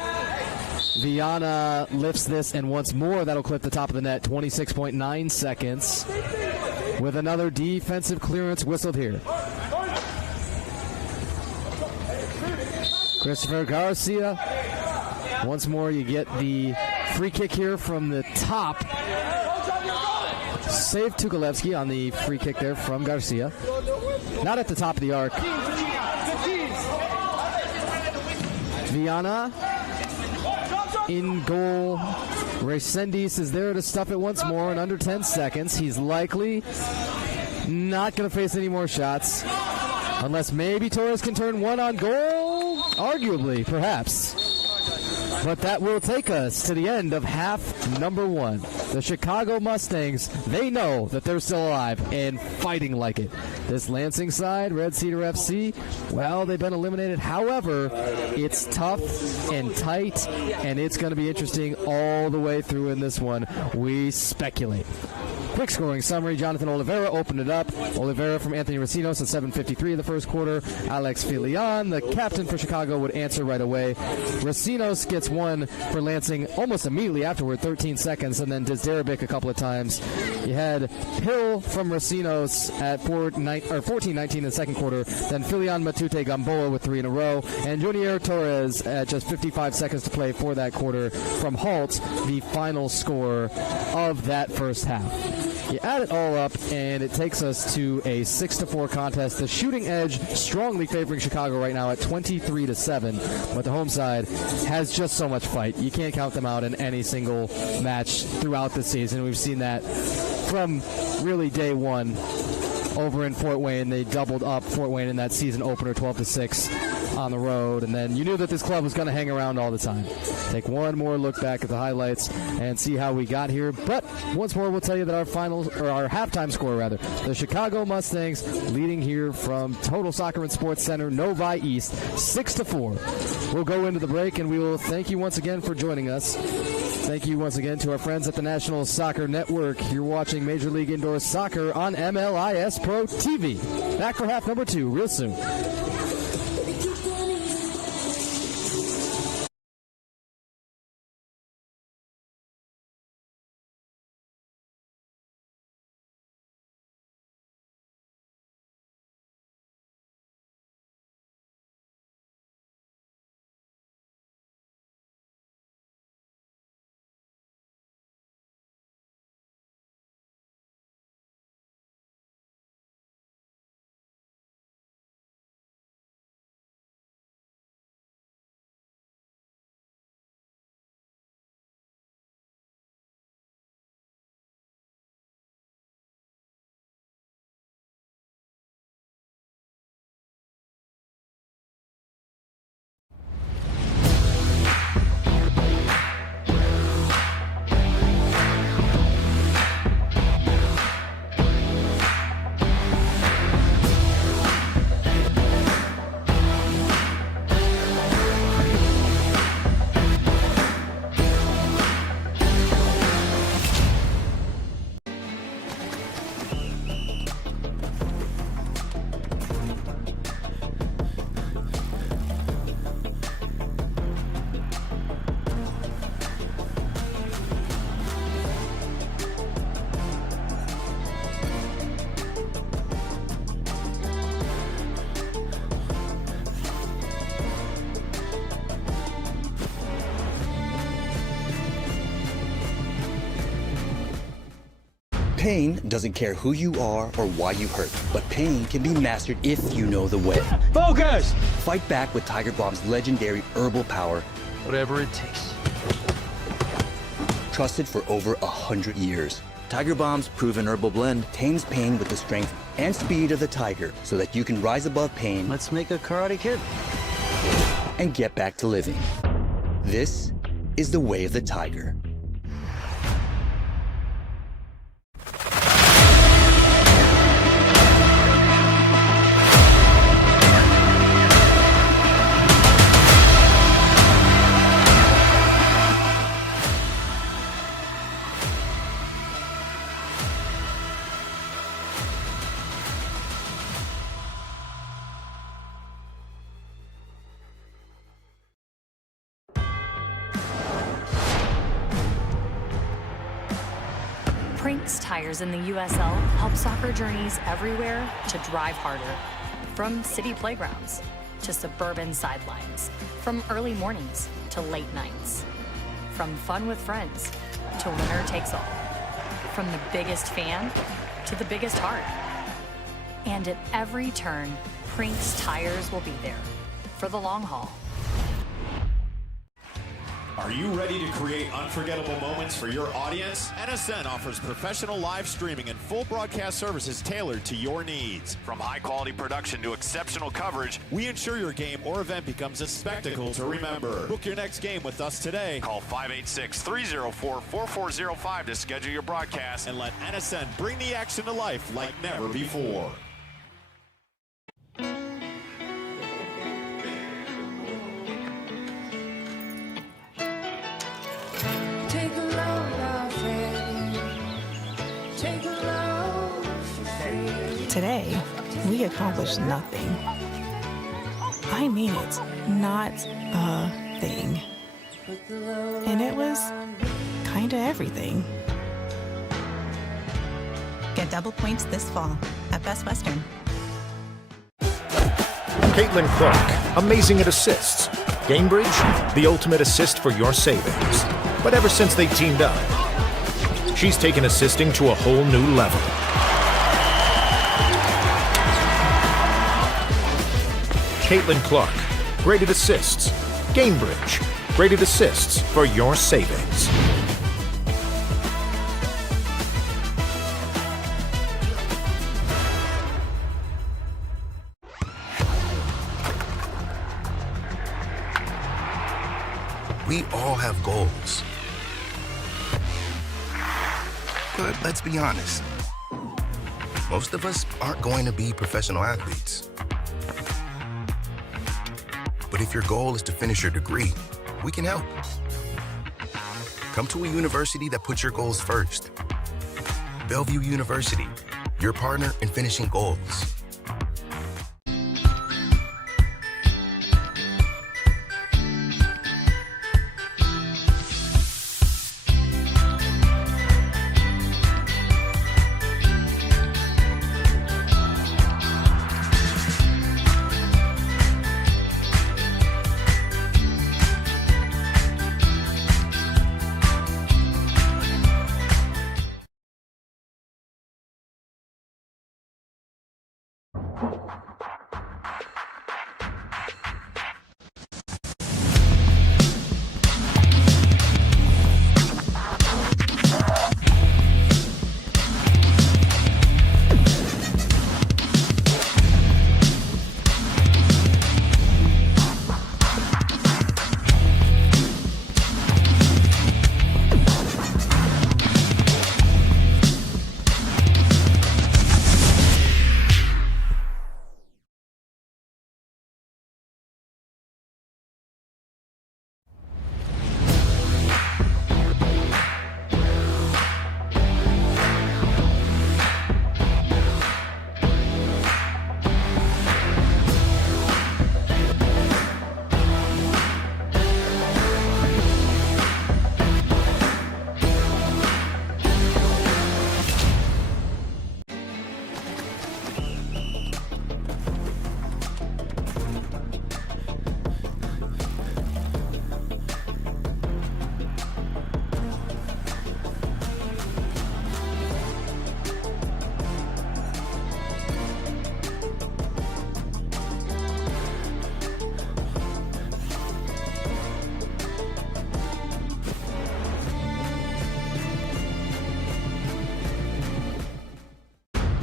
Viana lifts this, and once more that'll clip the top of the net. 26.9 seconds with another defensive clearance whistled here. Christopher Garcia. Once more you get the free kick here from the top. Save Tukalevsky on the free kick there from Garcia. Not at the top of the arc. Viana in goal. Resendiz is there to stuff it once more in under 10 seconds. He's likely not going to face any more shots unless maybe Torres can turn one on goal. Arguably, perhaps. But that will take us to the end of half number one. The Chicago Mustangs, they know that they're still alive and fighting like it. This Lansing side, Red Cedar FC, well, they've been eliminated. However, it's tough and tight, and it's going to be interesting all the way through in this one. We speculate. Quick scoring summary. Jonathan Oliveira opened it up. Oliveira from Anthony Racinos at 7:53 of the first quarter. Alex Filion, the captain for Chicago, would answer right away. Racinos gets one for Lansing almost immediately afterward, 13 seconds, and then Desderabic a couple of times. You had Hill from Racinos at 14:19 in the second quarter. Then Filion, Matute, Gamboa with three in a row. And Junior Torres at just 55 seconds to play for that quarter from Halt, the final score of that first half. You add it all up, and it takes us to a 6-4 contest. The shooting edge strongly favoring Chicago right now at 23-7, but the home side has just so much fight. You can't count them out in any single match throughout the season. We've seen that from really day one over in Fort Wayne. They doubled up Fort Wayne in that season opener, 12-6 on the road, and then you knew that this club was going to hang around all the time. Take one more look back at the highlights and see how we got here. But once more, we'll tell you that our halftime score, the Chicago Mustangs leading here from Total Soccer and Sports Center, Novi East, 6-4. We'll go into the break, and we will thank you once again for joining us. Thank you once again to our friends at the National Soccer Network. You're watching Major League Indoor Soccer on MLIS Pro TV. Back for half number two real soon. Pain doesn't care who you are or why you hurt, but pain can be mastered if you know the way. Focus! Fight back with Tiger Balm's legendary herbal power. Whatever it takes. Trusted for over 100 years. Tiger Balm's proven herbal blend tames pain with the strength and speed of the tiger so that you can rise above pain. Let's make a Karate Kid. And get back to living. This is the way of the tiger. Prinks tires in the USL help soccer journeys everywhere to drive harder. From city playgrounds to suburban sidelines, from early mornings to late nights, from fun with friends to winner takes all, from the biggest fan to the biggest heart. And at every turn, Prinks tires will be there for the long haul. Are you ready to create unforgettable moments for your audience? NSN offers professional live streaming and full broadcast services tailored to your needs. From high-quality production to exceptional coverage, we ensure your game or event becomes a spectacle to remember. Book your next game with us today. Call 586-304-4405 to schedule your broadcast and let NSN bring the action to life like never before. Today, we accomplished nothing. I mean it, not a thing. And it was kinda everything. Get double points this fall at Best Western. Caitlin Clark, amazing at assists. Gamebridge, the ultimate assist for your savings. But ever since they teamed up, she's taken assisting to a whole new level. Caitlin Clark, graded assists. Gamebridge, graded assists for your savings. We all have goals. But let's be honest, most of us aren't going to be professional athletes. But if your goal is to finish your degree, we can help. Come to a university that puts your goals first. Bellevue University, your partner in finishing goals.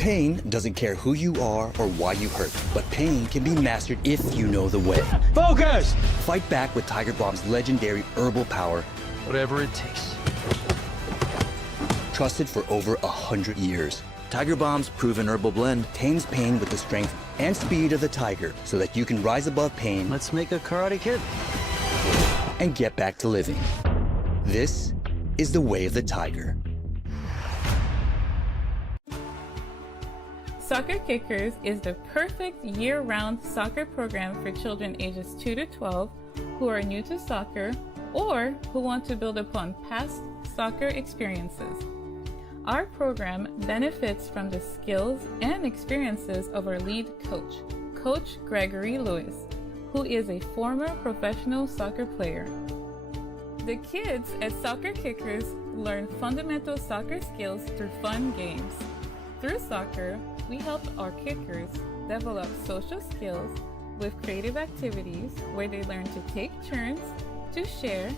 Pain doesn't care who you are or why you hurt, but pain can be mastered if you know the way. Focus! Fight back with Tiger Bomb's legendary herbal power. Whatever it takes. Trusted for over 100 years. Tiger Bomb's proven herbal blend tames pain with the strength and speed of the tiger so that you can rise above pain. Let's make a Karate Kid. And get back to living. This is the way of the tiger. Soccer Kickers is the perfect year-round soccer program for children ages 2 to 12 who are new to soccer or who want to build upon past soccer experiences. Our program benefits from the skills and experiences of our lead coach, Coach Gregory Lewis, who is a former professional soccer player. The kids at Soccer Kickers learn fundamental soccer skills through fun games. Through soccer, we help our kickers develop social skills with creative activities where they learn to take turns, to share,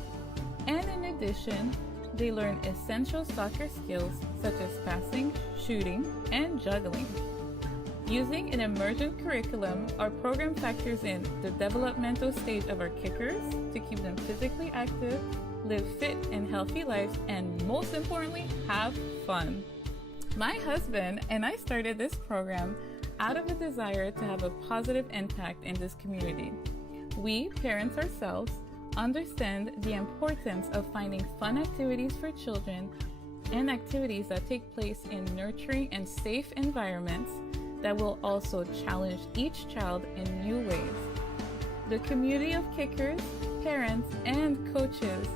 and in addition, they learn essential soccer skills such as passing, shooting, and juggling. Using an emergent curriculum, our program factors in the developmental stage of our kickers to keep them physically active, live fit and healthy lives, and most importantly, have fun. My husband and I started this program out of a desire to have a positive impact in this community. We, parents ourselves, understand the importance of finding fun activities for children and activities that take place in nurturing and safe environments that will also challenge each child in new ways. The community of kickers, parents, and coaches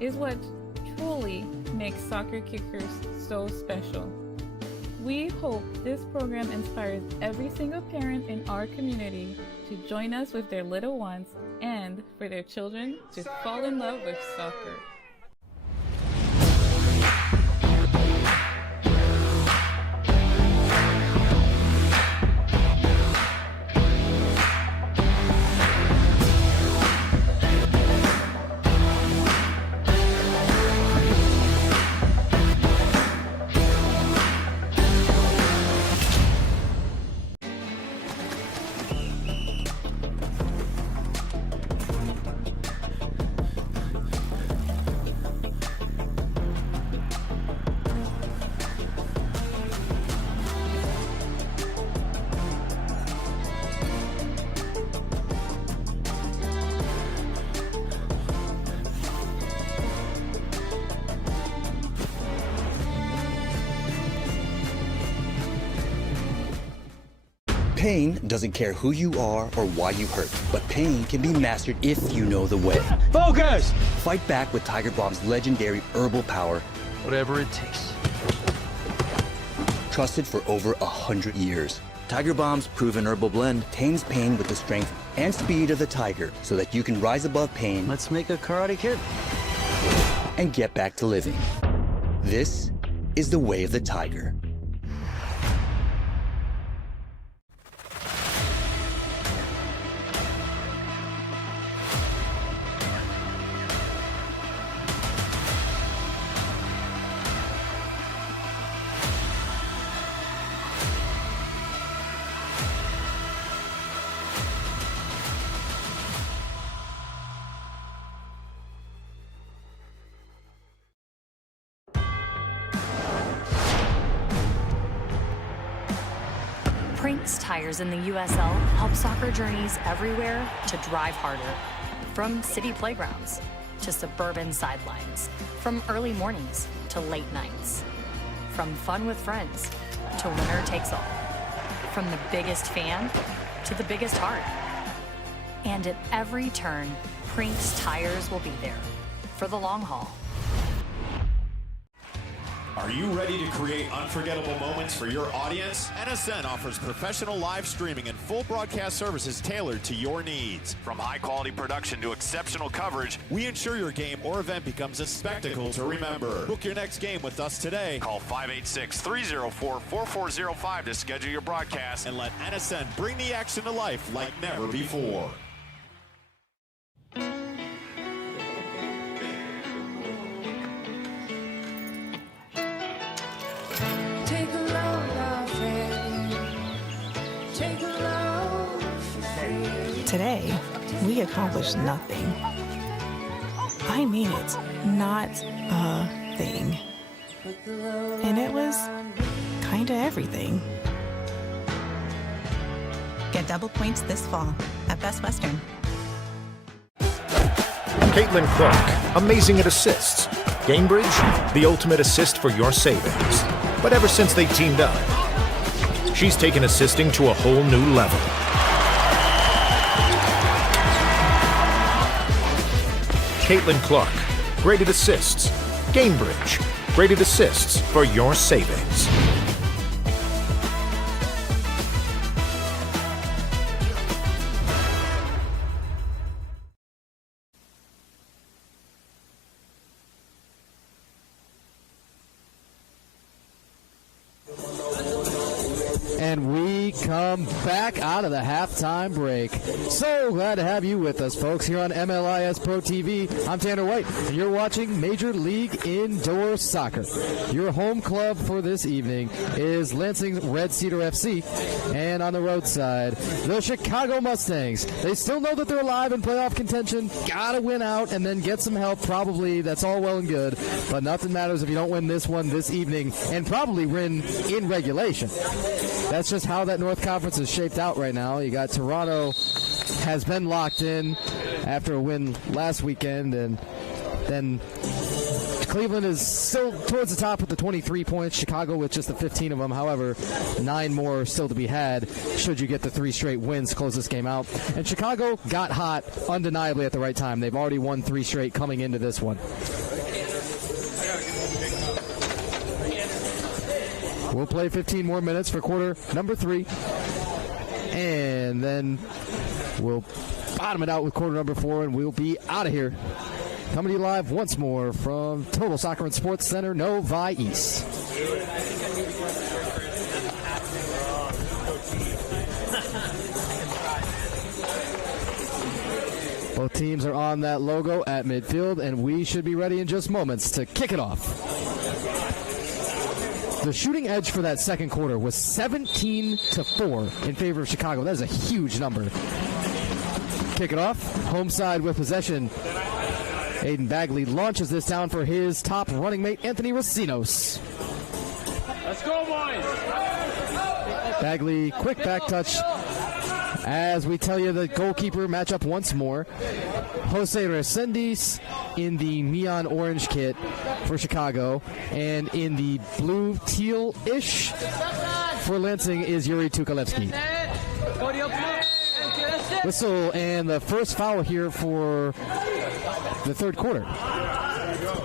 is what truly makes Soccer Kickers so special. We hope this program inspires every single parent in our community to join us with their little ones and for their children to fall in love with soccer. Pain doesn't care who you are or why you hurt, but pain can be mastered if you know the way. Focus! Fight back with Tiger Balm's legendary herbal power. Whatever it takes. Trusted for over 100 years. Tiger Balm's proven herbal blend tames pain with the strength and speed of the tiger so that you can rise above pain. Let's make a Karate Kid. And get back to living. This is the way of the tiger. Prinks Tires in the USL help soccer journeys everywhere to drive harder. From city playgrounds to suburban sidelines. From early mornings to late nights. From fun with friends to winner takes all. From the biggest fan to the biggest heart. And at every turn, Prinks Tires will be there for the long haul. Are you ready to create unforgettable moments for your audience? NSN offers professional live streaming and full broadcast services tailored to your needs. From high-quality production to exceptional coverage, we ensure your game or event becomes a spectacle to remember. Book your next game with us today. Call 586-304-4405 to schedule your broadcast and let NSN bring the action to life like never before. Today, we accomplished nothing. I mean it, not a thing. And it was kinda everything. Get double points this fall at Best Western. Caitlin Clark, amazing at assists. Gamebridge, the ultimate assist for your savings. But ever since they teamed up, she's taken assisting to a whole new level. Caitlin Clark, great at assists. Gamebridge, graded assists for your savings. And we come back out of the halftime break. So glad to have you with us, folks, here on MLIS Pro TV. I'm Tanner White, and you're watching Major League Indoor Soccer. Your home club for this evening is Lansing Red Cedar FC, and on the road side, the Chicago Mustangs. They still know that they're alive in playoff contention. Gotta win out and then get some help. Probably that's all well and good, but nothing matters if you don't win this one this evening, and probably win in regulation. That's just how that North Conference is shaped out right now. You got Toronto has been locked in after a win last weekend, and then Cleveland is still towards the top with the 23 points. Chicago with just the 15 of them. However, 9 more still to be had should you get the 3 straight wins to close this game out. And Chicago got hot undeniably at the right time. They've already won 3 straight coming into this one. We'll play 15 more minutes for quarter number 3. And then we'll bottom it out with quarter number 4, and we'll be out of here. Coming to you live once more from Total Soccer and Sports Center, Novi East. Both teams are on that logo at midfield, and we should be ready in just moments to kick it off. The shooting edge for that second quarter was 17-4 in favor of Chicago. That is a huge number. Kick it off. Home side with possession. Aiden Bagley launches this down for his top running mate, Anthony Racinos. Let's go, boys! Bagley, quick back touch. As we tell you, the goalkeeper matchup once more. Jose Resendez in the neon orange kit for Chicago, and in the blue teal-ish for Lansing is Yuri Tukalevsky. Whistle and the first foul here for the third quarter.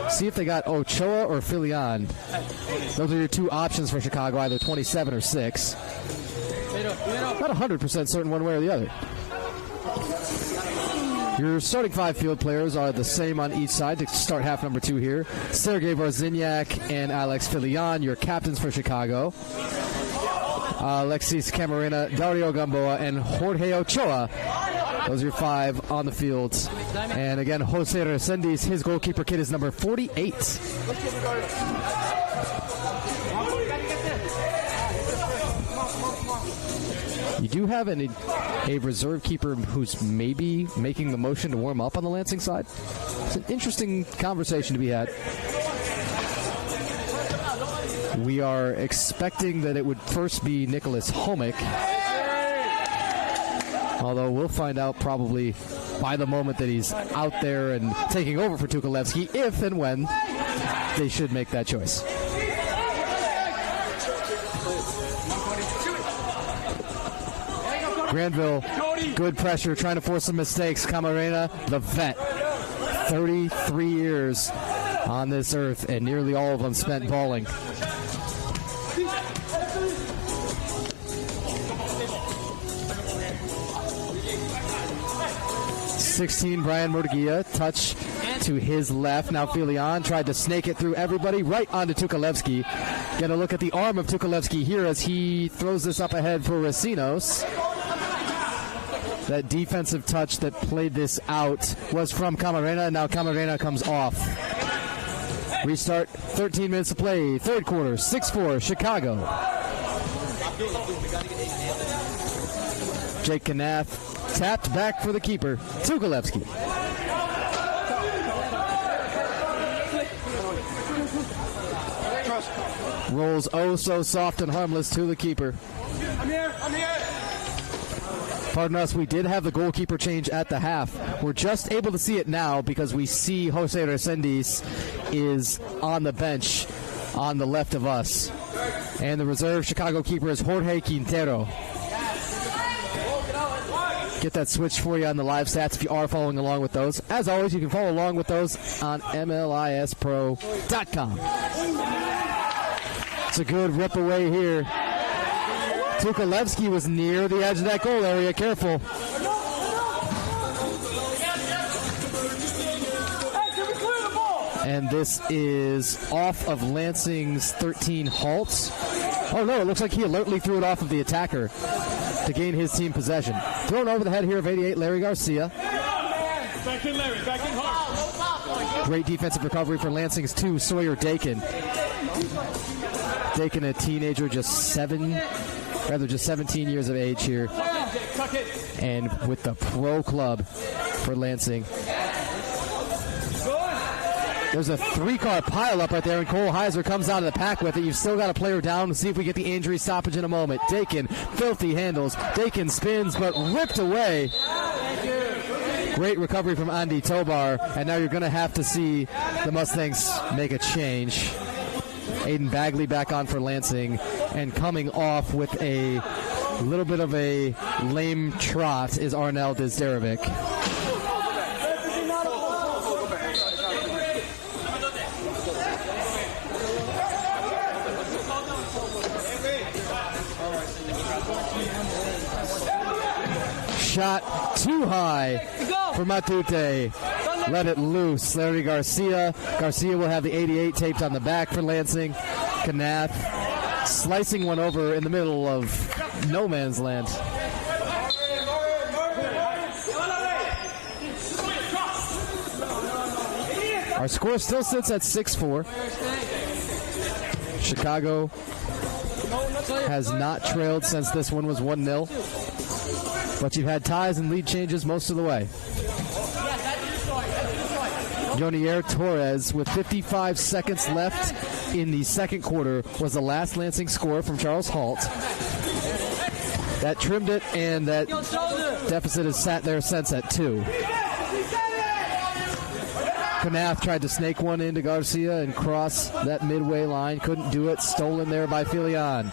See if they got Ochoa or Filion. Those are your 2 options for Chicago, either 27 or 6. Not 100% certain one way or the other. Your starting 5 field players are the same on each side to start half number 2 here. Sergei Varziniak and Alex Filion, your captains for Chicago. Alexis Camarena, Dario Gamboa, and Jorge Ochoa. Those are your 5 on the field. And again, Jose Resendez, his goalkeeper kit is number 48. You do have a reserve keeper who's maybe making the motion to warm up on the Lansing side. It's an interesting conversation to be had. We are expecting that it would first be Nicholas Homick, although we'll find out probably by the moment that he's out there and taking over for Tukalevsky, if and when they should make that choice. Granville, good pressure, trying to force some mistakes. Camarena, the vet, 33 years on this earth, and nearly all of them spent balling. #16, Brian Mordegia, touch to his left. Now Filion tried to snake it through everybody, right onto Tukalevsky. Get a look at the arm of Tukalevsky here as he throws this up ahead for Racinos. That defensive touch that played this out was from Camarena, and now Camarena comes off. Restart, 13 minutes to play, third quarter, 6-4, Chicago. Jake Knath tapped back for the keeper, Tukalevsky. Rolls oh so soft and harmless to the keeper. I'm here. Pardon us, we did have the goalkeeper change at the half. We're just able to see it now because we see Jose Resendez is on the bench on the left of us. And the reserve Chicago keeper is Jorge Quintero. get that switch for you on the live stats if you are following along with those. As always, you can follow along with those on MLISpro.com. It's a good rip away here. Tukalevsky was near the edge of that goal area. Careful. And this is off of Lansing's 13 halts. Oh no, it looks like he alertly threw it off of the attacker to gain his team possession. Thrown over the head here of 88, Larry Garcia. Back in, Larry. Back in hard. Great defensive recovery for Lansing's 2, Sawyer Dakin. Dakin, a teenager, just 17 years of age here. And with the pro club for Lansing. There's a 3-car pileup right there, and Cole Heiser comes out of the pack with it. You've still got a player down. We'll see if we get the injury stoppage in a moment. Dakin, filthy handles. Dakin spins, but ripped away. Great recovery from Andy Tobar, and now you're going to have to see the Mustangs make a change. Aiden Bagley back on for Lansing, and coming off with a little bit of a lame trot is Arnel Dizderovic. Shot too high for Matute. Let it loose. Larry Garcia. Garcia will have the 88 taped on the back for Lansing. Knath slicing one over in the middle of no man's land. Our score still sits at 6-4. Chicago has not trailed since this one was 1-0. But you've had ties and lead changes most of the way. Jonier Torres, with 55 seconds left in the second quarter, was the last Lansing score from Charles Halt. That trimmed it, and that deficit has sat there since at 2. Knath tried to snake one into Garcia and cross that midway line. Couldn't do it. Stolen there by Filion.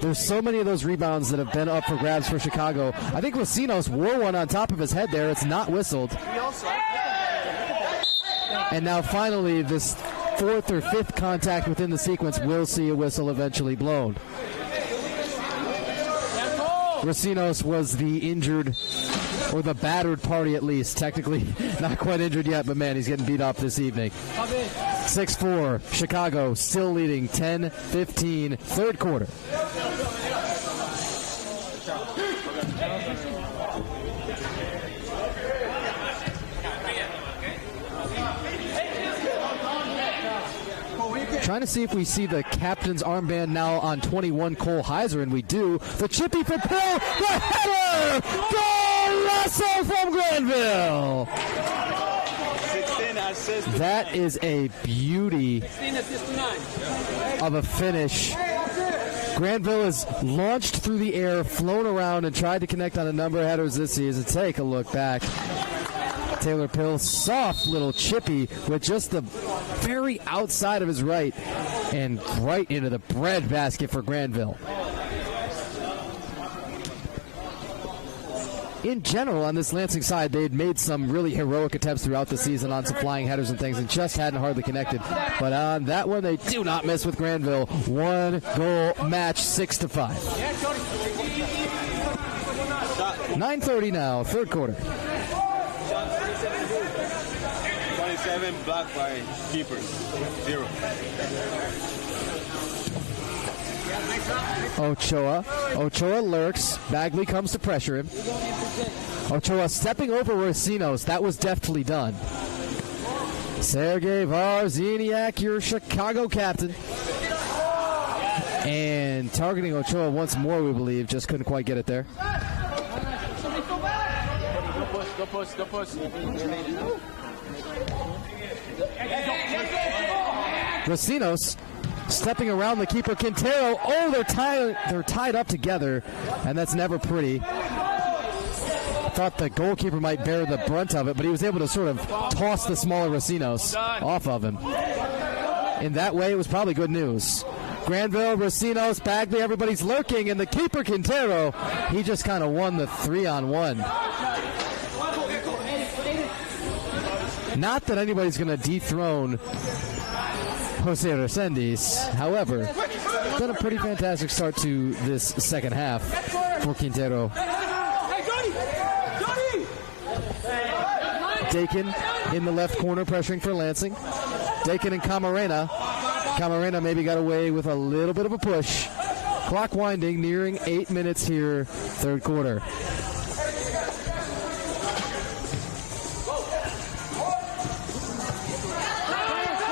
There's so many of those rebounds that have been up for grabs for Chicago. I think Rosinos wore one on top of his head there. It's not whistled. And now finally, this 4th or 5th contact within the sequence will see a whistle eventually blown. Rosinos was the injured, or the battered party at least. Technically not quite injured yet, but man, he's getting beat up this evening. 6-4, Chicago still leading 10-15, third quarter. Trying to see if we see the captain's armband now on 21, Cole Heiser, and we do. The chippy for Pill, the header! Goal, Russell from Granville! That is a beauty of a finish. Granville has launched through the air, flown around, and tried to connect on a number of headers this season. Take a look back. Taylor Pill, soft little chippy with just the very outside of his right, and right into the bread basket for Granville. In general, on this Lansing side, they had made some really heroic attempts throughout the season on some flying headers and things and just hadn't hardly connected. But on that one, they do not miss with Granville. 1-goal match, 6-5. 9:30 now, third quarter. 27 blocked by keepers, 0. Ochoa lurks. Bagley comes to pressure him. Ochoa stepping over Rosinos. That was deftly done. Sergei Varziniak, your Chicago captain. And targeting Ochoa once more, we believe. Just couldn't quite get it there. Go push. Rosinos stepping around the keeper. Quintero. Oh, they're tied up together, and that's never pretty. Thought the goalkeeper might bear the brunt of it, but he was able to sort of toss the smaller Rosinos off of him. In that way, it was probably good news. Granville, Racino's, Bagley, everybody's lurking, and the keeper, Quintero, he just kind of won the 3-on-1. Not that anybody's going to dethrone Jose Resendiz. However, been a pretty fantastic start to this second half for Quintero. Dakin in the left corner pressuring for Lansing. Dakin and Camarena. Camarena maybe got away with a little bit of a push. Clock winding, nearing 8 minutes here, third quarter.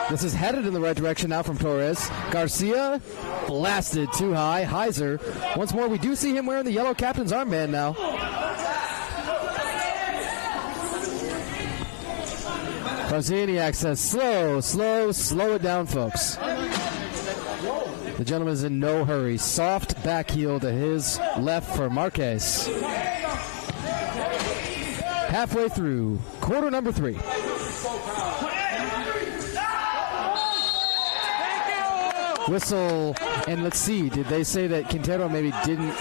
This is headed in the right direction now from Torres. Garcia blasted too high. Heiser, once more, we do see him wearing the yellow captain's armband now. Bozaniak says, slow it down, folks. The gentleman is in no hurry. Soft back heel to his left for Marquez. Halfway through quarter number 3. Whistle, and let's see, did they say that Quintero maybe didn't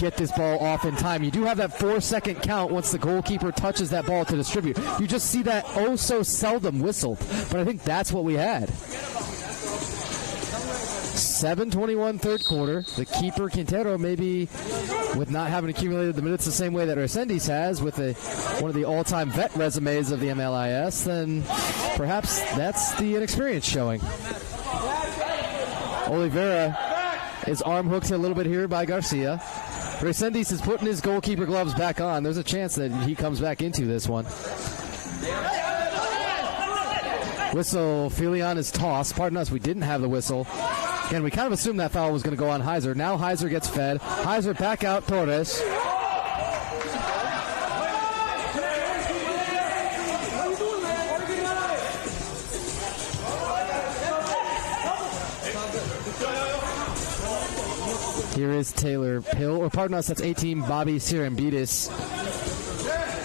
get this ball off in time? You do have that 4-second count once the goalkeeper touches that ball to distribute. You just see that oh so seldom whistled, but I think that's what we had. 7:21 third quarter. The keeper, Quintero, maybe with not having accumulated the minutes the same way that Resendiz has, with one of the all-time vet resumes of the MLIS, then perhaps that's the inexperience showing. Oliveira is arm hooked a little bit here by Garcia. Resendiz is putting his goalkeeper gloves back on. There's a chance that he comes back into this one. Whistle, Filion is tossed. Pardon us, we didn't have the whistle. Again, we kind of assumed that foul was going to go on Heiser. Now Heiser gets fed. Heiser back out, Torres. Here is Taylor Pill, or pardon us, that's 18 Bobby Sirambidis.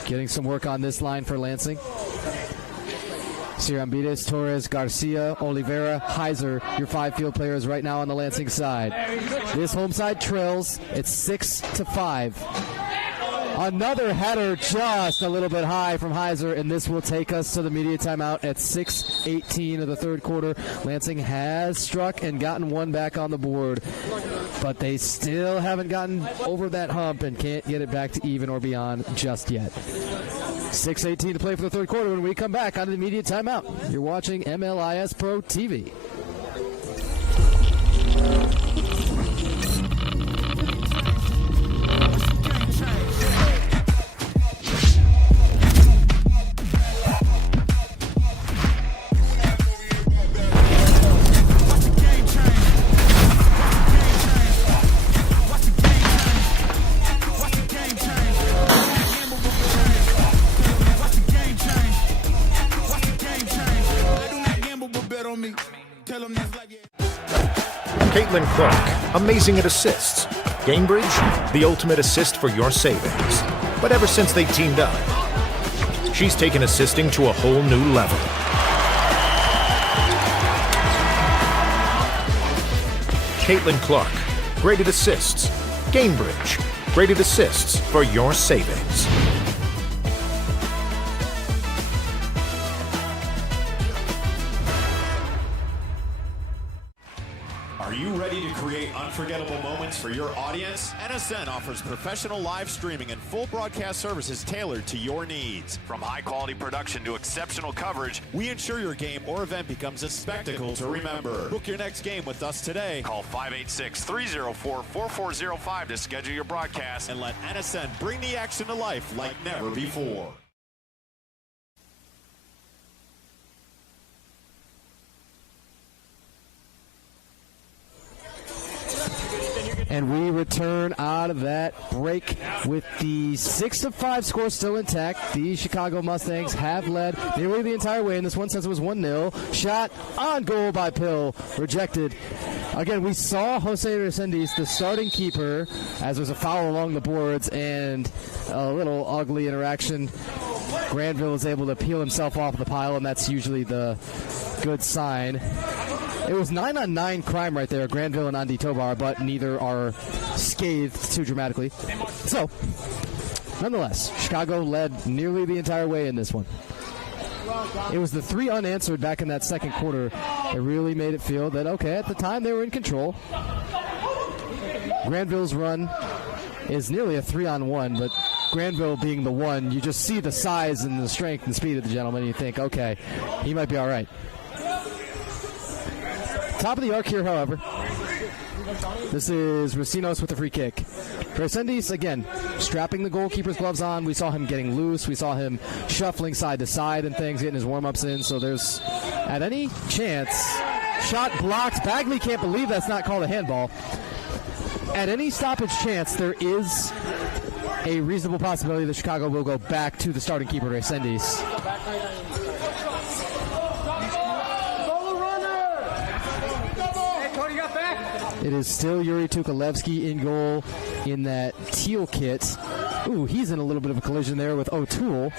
Getting some work on this line for Lansing. Sirambidis, Torres, Garcia, Oliveira, Heiser, your 5 field players right now on the Lansing side. This home side trails. It's 6-5. Another header just a little bit high from Heiser, and this will take us to the media timeout at 6:18 of the third quarter. Lansing has struck and gotten one back on the board, but they still haven't gotten over that hump and can't get it back to even or beyond just yet. 6:18 to play for the third quarter. When we come back on the media timeout, you're watching MLIS Pro TV. Caitlin Clark, amazing at assists. Gamebridge, the ultimate assist for your savings. But ever since they teamed up, she's taken assisting to a whole new level. Caitlin Clark, great at assists. Gamebridge, great at assists for your savings. Are you ready to create unforgettable moments for your audience? NSN offers professional live streaming and full broadcast services tailored to your needs. From high-quality production to exceptional coverage, we ensure your game or event becomes a spectacle to remember. Book your next game with us today. Call 586-304-4405 to schedule your broadcast and let NSN bring the action to life like never before. And we return out of that break with the 6-5 score still intact. The Chicago Mustangs have led nearly the entire way in this one since it was 1-0. Shot on goal by Pill. Rejected. Again, we saw Jose Resendiz, the starting keeper, as there's a foul along the boards and a little ugly interaction. Granville is able to peel himself off the pile, and that's usually the good sign. It was 9-on-9 crime right there, Granville and Andy Tobar, but neither are scathed too dramatically. So, nonetheless, Chicago led nearly the entire way in this one. It was the 3 unanswered back in that second quarter that really made it feel that, okay, at the time they were in control. Granville's run is nearly a 3-on-1, but Granville being the one, you just see the size and the strength and speed of the gentleman, and you think, okay, he might be all right. Top of the arc here, however. This is Racines with a free kick. Resendis, again, strapping the goalkeeper's gloves on. We saw him getting loose. We saw him shuffling side to side and things, getting his warm-ups in. So there's, at any chance, shot blocked. Bagley can't believe that's not called a handball. At any stoppage chance, there is a reasonable possibility that Chicago will go back to the starting keeper, Resendis. It is still Yuri Tukalevsky in goal in that teal kit. Ooh, he's in a little bit of a collision there with O'Toole.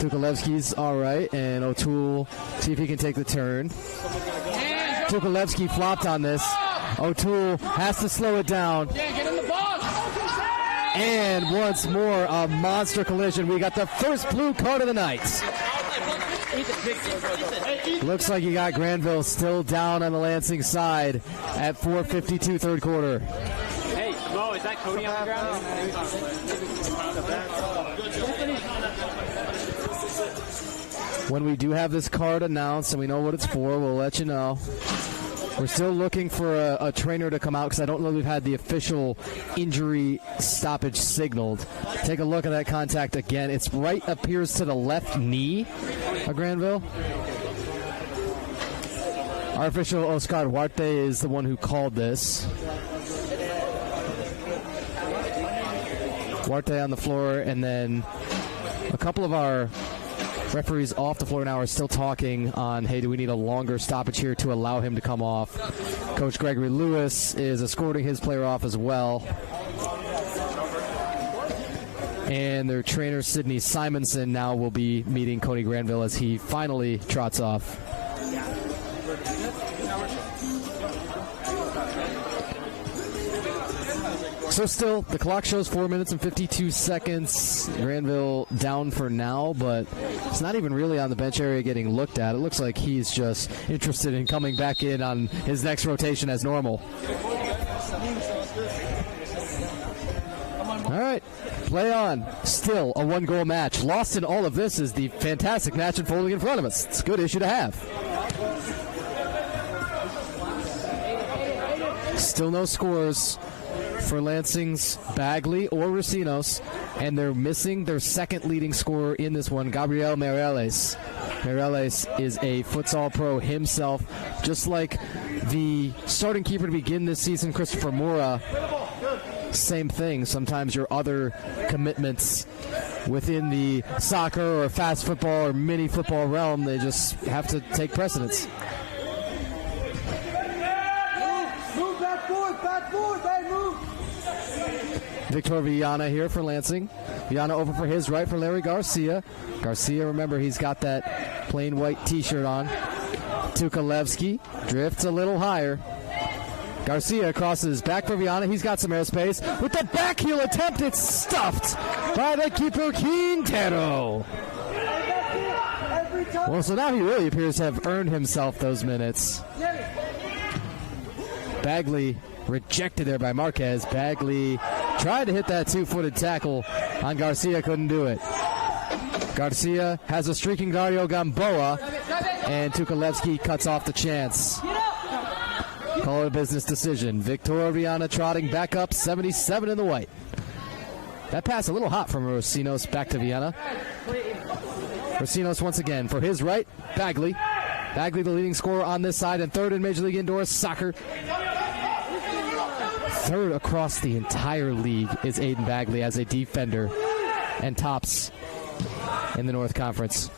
Tukalevsky's all right, and O'Toole, see if he can take the turn. Tukalevsky flopped on this. O'Toole has to slow it down. And once more, a monster collision. We got the first blue card of the night. Looks like you got Granville still down on the Lansing side at 4:52 third quarter. Hey, Mo, is that Cody on the ground? When we do have this card announced and we know what it's for, we'll let you know. We're still looking for a trainer to come out because I don't know if we've had the official injury stoppage signaled. Take a look at that contact again. It's right, appears to the left knee of Granville. Our official Oscar Duarte is the one who called this. Duarte on the floor, and then a couple of our referees off the floor now are still talking on, hey, do we need a longer stoppage here to allow him to come off? Coach Gregory Lewis is escorting his player off as well. And their trainer, Sidney Simonson, now will be meeting Cody Granville as he finally trots off. So still, the clock shows 4 minutes and 52 seconds. Granville down for now, but it's not even really on the bench area getting looked at. It looks like he's just interested in coming back in on his next rotation as normal. All right, play on. Still a one-goal match. Lost in all of this is the fantastic match unfolding in front of us. It's a good issue to have. Still no scores for Lansing's Bagley or Racines, and they're missing their second leading scorer in this one, Gabriel Meireles. Meireles is a futsal pro himself, just like the starting keeper to begin this season, Christopher Mora. Same thing. Sometimes your other commitments within the soccer or fast football or mini football realm, they just have to take precedence. Victor Villana here for Lansing. Villana over for his right for Larry Garcia. Garcia, remember, he's got that plain white t-shirt on. Tukalevsky drifts a little higher. Garcia crosses back for Villana. He's got some airspace. With the back heel attempt, it's stuffed by the keeper, Quintero. Well, so now he really appears to have earned himself those minutes. Bagley rejected there by Marquez. Bagley tried to hit that two-footed tackle on Garcia, couldn't do it. Garcia has a streaking Dario Gamboa, and Tukalevsky cuts off the chance. Call it a business decision. Victor Villana trotting back up, 77 in the white. That pass a little hot from Racines back to Villana. Racines once again for his right, Bagley. Bagley the leading scorer on this side, and third in Major League Indoor Soccer. Third across the entire league is Aiden Bagley as a defender, and tops in the North Conference.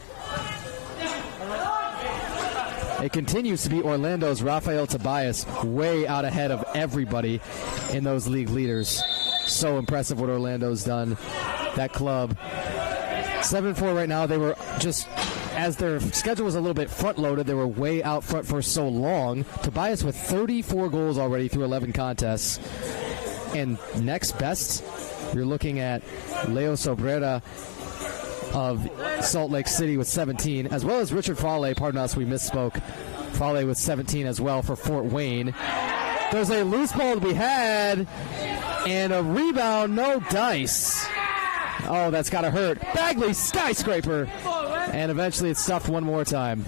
It continues to be Orlando's Rafael Tobias, way out ahead of everybody in those league leaders. So impressive what Orlando's done. That club, 7-4 right now. They were just as their schedule was a little bit front-loaded, they were way out front for so long. Tobias with 34 goals already through 11 contests. And next best, you're looking at Leo Sobrera of Salt Lake City with 17, as well as Richard Fale. Pardon us, we misspoke. Fale with 17 as well for Fort Wayne. There's a loose ball to be had, and a rebound, no dice. Oh, that's got to hurt. Bagley, skyscraper. And eventually it's stuffed one more time.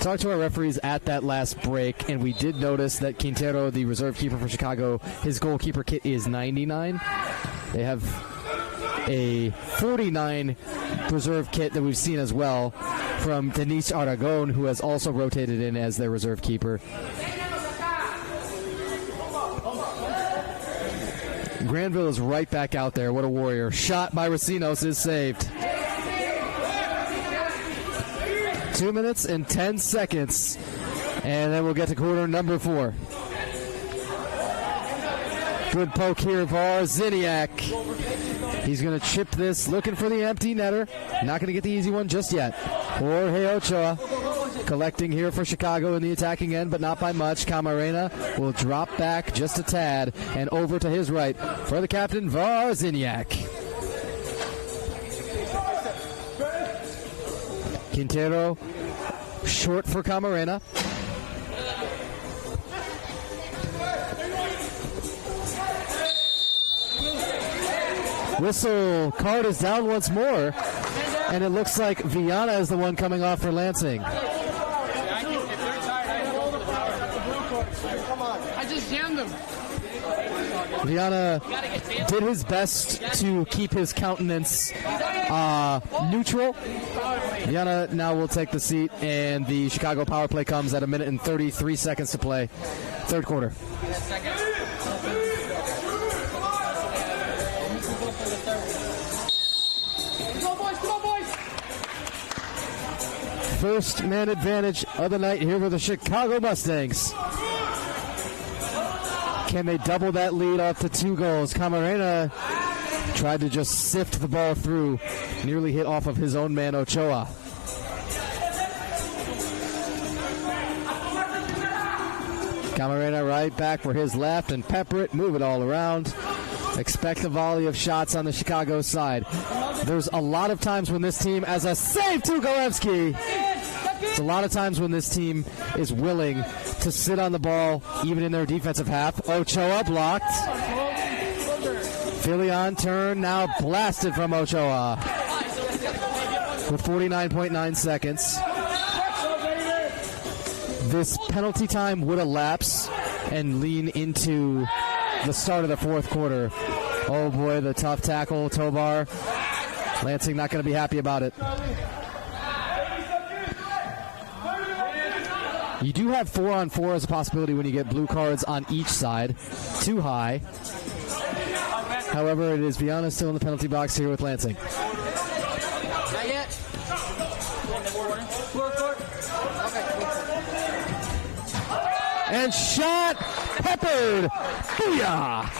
Talked to our referees at that last break, and we did notice that Quintero, the reserve keeper for Chicago, his goalkeeper kit is 99. They have a 49 reserve kit that we've seen as well from Denise Aragon, who has also rotated in as their reserve keeper. Granville is right back out there. What a warrior. Shot by Racinos is saved. 2 minutes and 10 seconds. And then we'll get to quarter number 4. Good poke here for Ziniak. He's going to chip this, looking for the empty netter. Not going to get the easy one just yet. Jorge Ochoa collecting here for Chicago in the attacking end, but not by much. Camarena will drop back just a tad, and over to his right for the captain, Varziniak. Quintero short for Camarena. Whistle, card is down once more, and it looks like Viana is the one coming off for Lansing. I just jammed him. Viana did his best to keep his countenance neutral. Viana now will take the seat, and the Chicago power play comes at 1 minute and 33 seconds to play. Third quarter. First man advantage of the night here for the Chicago Mustangs. Can they double that lead off to 2 goals? Camarena tried to just sift the ball through, nearly hit off of his own man, Ochoa. Camarena right back for his left, and pepper it, move it all around. Expect a volley of shots on the Chicago side. There's a lot of times when this team, as a save to Golevsky, it's a lot of times when this team is willing to sit on the ball, even in their defensive half. Ochoa blocked. Filion turn, now blasted from Ochoa. With 49.9 seconds. This penalty time would elapse and lean into the start of the fourth quarter. Oh boy, the tough tackle, Tobar. Lansing not going to be happy about it. You do have 4-on-4 as a possibility when you get blue cards on each side. Too high. However, it is Viana still in the penalty box here with Lansing. Not yet. And shot, peppered. Booyah!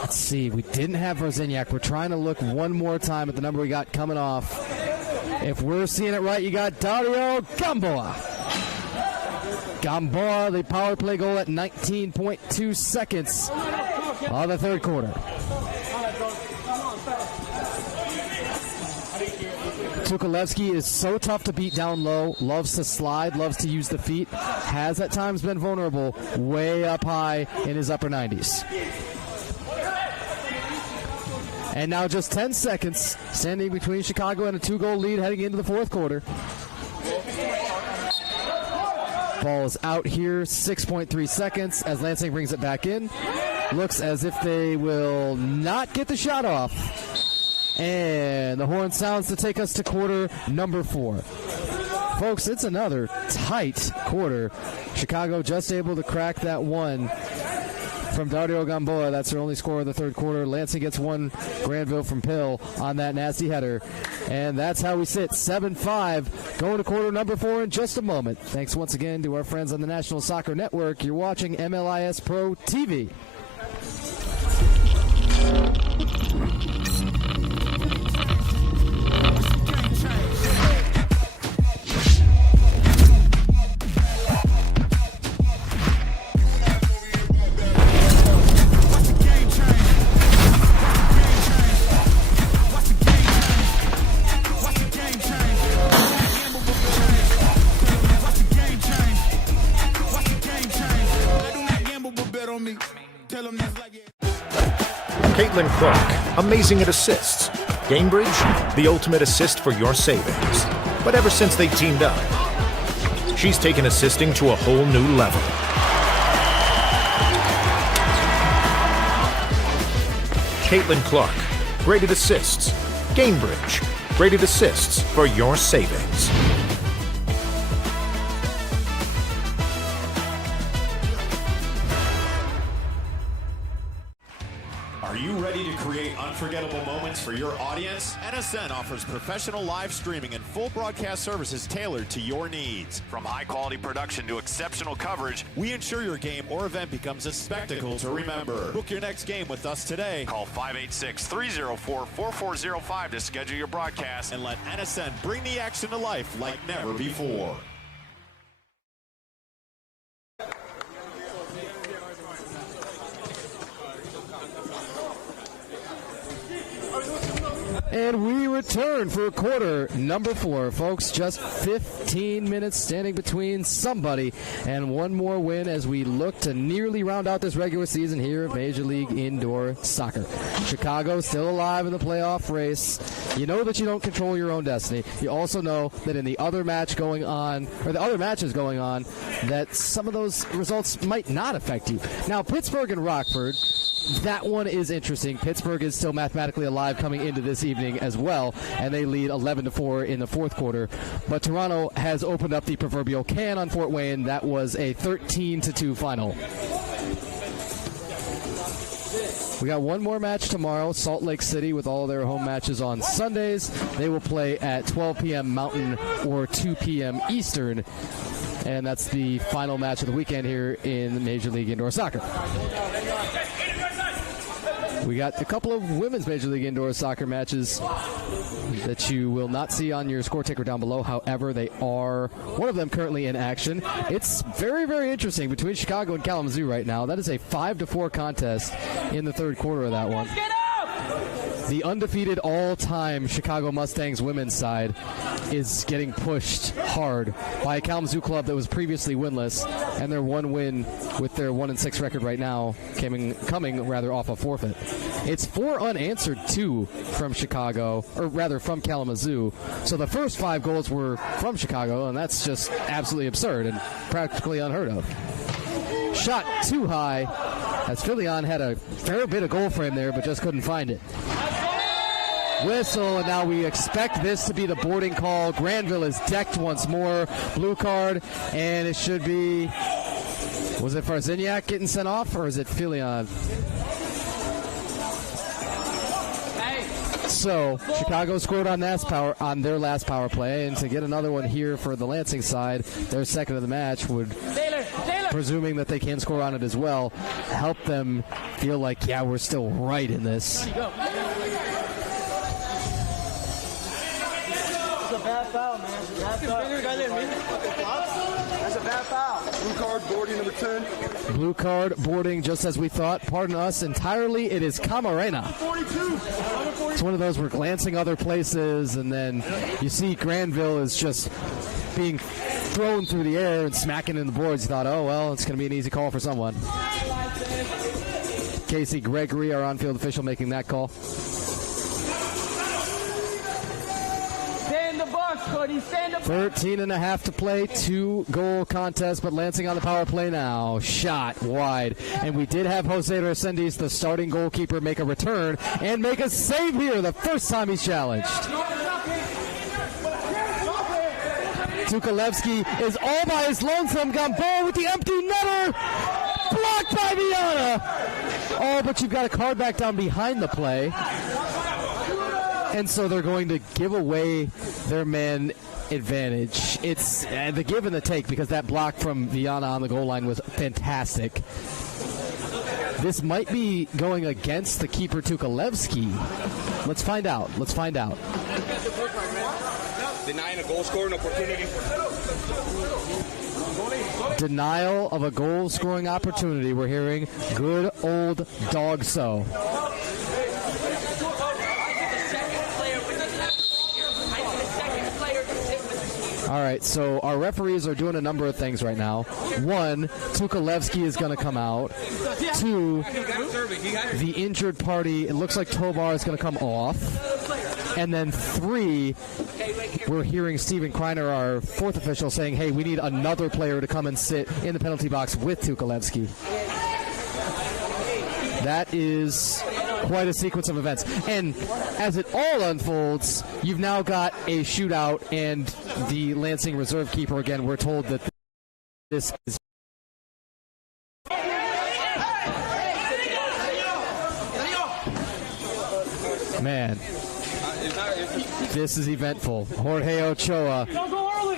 Let's see, we didn't have Rosiniak. We're trying to look one more time at the number we got coming off. If we're seeing it right, you got Dario Gamboa. Gamboa, the power play goal at 19.2 seconds of the third quarter. Tukalevsky is so tough to beat down low, loves to slide, loves to use the feet, has at times been vulnerable, way up high in his upper 90s. And now just 10 seconds standing between Chicago and a 2-goal lead heading into the fourth quarter. Ball is out here, 6.3 seconds as Lansing brings it back in. Looks as if they will not get the shot off. And the horn sounds to take us to quarter number 4. Folks, it's another tight quarter. Chicago just able to crack that one from Dario Gamboa. That's their only score of the third quarter. Lansing gets one. Granville from Pill on that nasty header. And that's how we sit, 7-5, going to quarter number 4 in just a moment. Thanks once again to our friends on the National Soccer Network. You're watching MLIS Pro TV. Caitlin Clark, amazing at assists. Gamebridge, the ultimate assist for your savings. But ever since they teamed up, she's taken assisting to a whole new level. Caitlin Clark, great at assists. Gamebridge, great at assists for your savings. Are you ready to create unforgettable moments for your audience? NSN offers professional live streaming and full broadcast services tailored to your needs. From high-quality production to exceptional coverage, we ensure your game or event becomes a spectacle to remember. Book your next game with us today. Call 586-304-4405 to schedule your broadcast and let NSN bring the action to life like never before. And we return for quarter number 4, folks. Just 15 minutes standing between somebody and one more win as we look to nearly round out this regular season here at Major League Indoor Soccer. Chicago still alive in the playoff race. You know that you don't control your own destiny. You also know that in the other match going on, or the other matches going on, that some of those results might not affect you. Now, Pittsburgh and Rockford, that one is interesting. Pittsburgh is still mathematically alive coming into this evening as well, and they lead 11-4 in the fourth quarter. But Toronto has opened up the proverbial can on Fort Wayne. That was a 13-2 final. We got one more match tomorrow, Salt Lake City, with all their home matches on Sundays. They will play at 12 p.m. Mountain or 2 p.m. Eastern. And that's the final match of the weekend here in Major League Indoor Soccer. We got a couple of women's Major League Indoor Soccer matches that you will not see on your score ticker down below. However, they are, one of them currently in action. It's very, very interesting between Chicago and Kalamazoo right now. That is a 5-4 contest in the third quarter of that one. The undefeated all-time Chicago Mustangs women's side is getting pushed hard by a Kalamazoo club that was previously winless, and their one win with their 1-6 record right now coming off a forfeit. It's 4 unanswered, 2 from Chicago, or rather from Kalamazoo. So the first 5 goals were from Chicago, and that's just absolutely absurd and practically unheard of. Shot too high, as Filion had a fair bit of goal frame there, but just couldn't find it. Whistle, and now we expect this to be the boarding call. Granville is decked once more. Blue card, and it should be, was it Farziniak getting sent off, or is it Filion? So Chicago scored on their last power play, and to get another one here for the Lansing side, their second of the match would, presuming that they can score on it as well, help them feel like, yeah, we're still right in this. That's a bad foul, man. That's a bad foul. Blue card, boarding number 10. Blue card, boarding, just as we thought. Pardon us entirely, it is Camarena. It's one of those we're glancing other places, and then you see Granville is just being thrown through the air and smacking in the boards. You thought, oh, well, it's going to be an easy call for someone. Casey Gregory, our on-field official, making that call. 13.5 to play, 2-goal contest, but Lansing on the power play now. Shot wide. And we did have Jose Resendiz, the starting goalkeeper, make a return and make a save here the first time he's challenged. Tukalevsky is all by his lonesome. Gamboa with the empty netter. Blocked by Viana. Oh, but you've got a card back down behind the play. And so they're going to give away their man advantage. It's the give and the take because that block from Viana on the goal line was fantastic. This might be going against the keeper Tukalevsky. Let's find out. Let's find out. Denying a goal scoring opportunity. Denial of a goal scoring opportunity. We're hearing good old dog so. All right, so our referees are doing a number of things right now. One, Tukalevsky is going to come out. Two, the injured party, it looks like Tovar is going to come off. And then three, we're hearing Steven Kreiner, our fourth official, saying, hey, we need another player to come and sit in the penalty box with Tukalevsky. That is quite a sequence of events. And as it all unfolds, you've now got a shootout and the Lansing reserve keeper, again, we're told that this is... Man, this is eventful. Jorge Ochoa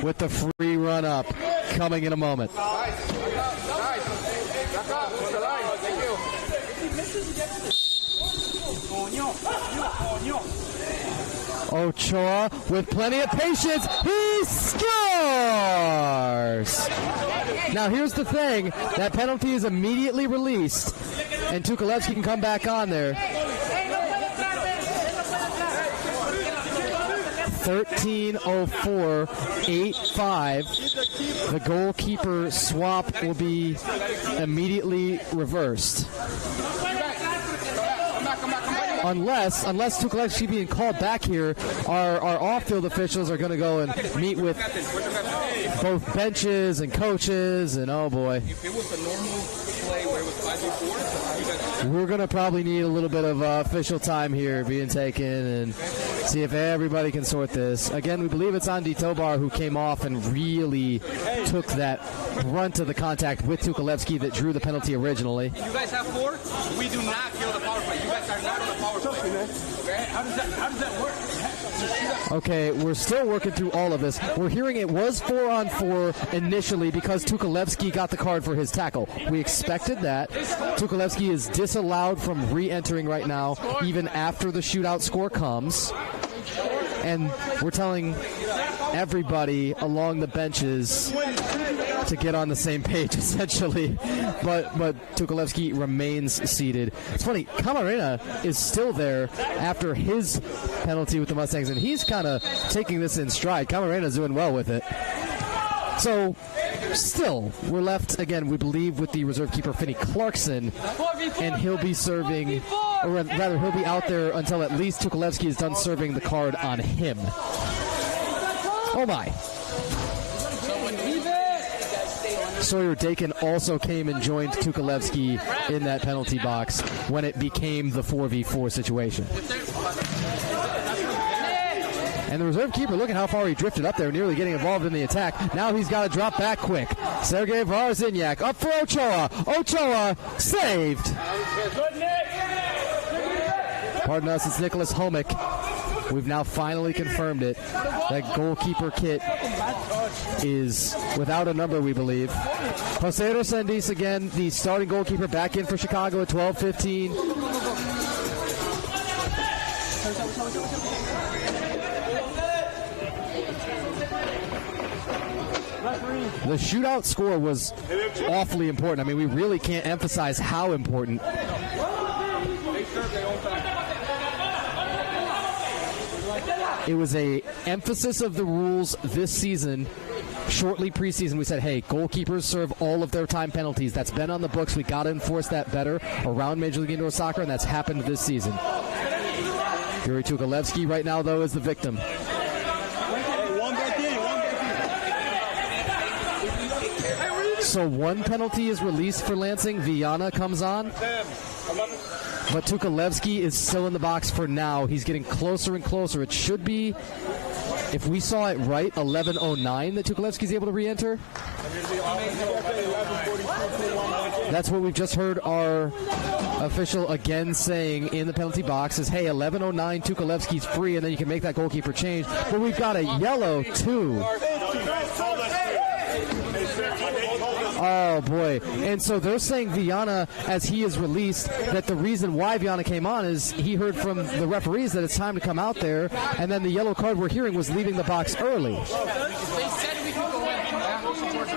with the free run-up coming in a moment. Ochoa with plenty of patience. He scores! Now here's the thing. That penalty is immediately released, and Tukalevsky can come back on there. 13:04, 8-5. The goalkeeper swap will be immediately reversed. Unless Tukalevsky being called back here, our off-field officials are going to go and meet with both benches and coaches, and oh boy. If it was a normal play where it was 5-4, we're going to probably need a little bit of official time here being taken and see if everybody can sort this. Again, we believe it's Andy Tobar who came off and really took that brunt of the contact with Tukalevsky that drew the penalty originally. you guys have 4, we do not kill the power play. You guys are not on the power play. Okay? How does that work? Okay, we're still working through all of this. We're hearing it was 4-on-4 initially because Tukalevsky got the card for his tackle. We expected that. Tukalevsky is disallowed from re-entering right now, even after the shootout score comes. And we're telling everybody along the benches to get on the same page, essentially. But Tukalevsky remains seated. It's funny, Camarena is still there after his penalty with the Mustangs, and he's kind of taking this in stride. Camarena's doing well with it. So, still, we're left, again, we believe, with the reserve keeper, Finney Clarkson, and he'll be serving, or rather, he'll be out there until at least Tukalevsky is done serving the card on him. Oh, my. Sawyer Dakin also came and joined Tukalevsky in that penalty box when it became the 4v4 situation. And the reserve keeper, look at how far he drifted up there, nearly getting involved in the attack. Now he's got to drop back quick. Sergei Varziniak up for Ochoa. Ochoa saved. Pardon us, it's Nicholas Homick. We've now finally confirmed it. That goalkeeper kit is without a number, we believe. Jose Resendez, again, the starting goalkeeper, back in for Chicago at 12:15. The shootout score was awfully important. I mean, we really can't emphasize how important. It was a emphasis of the rules this season. Shortly preseason, we said, hey, goalkeepers serve all of their time penalties. That's been on the books. We got to enforce that better around Major League Indoor Soccer, and that's happened this season. Yuri Tukalevsky right now, though, is the victim. So one penalty is released for Lansing. Viana comes on. But Tukalevsky is still in the box for now. He's getting closer and closer. It should be, if we saw it right, 11:09 that Tukalevsky's able to re-enter. That's what we've just heard our official again saying in the penalty box is, hey, 11:09, Tukalevsky's free, and then you can make that goalkeeper change. But we've got a yellow, too. Oh, boy. And so they're saying Viana, as he is released, that the reason why Viana came on is he heard from the referees that it's time to come out there, and then the yellow card we're hearing was leaving the box early.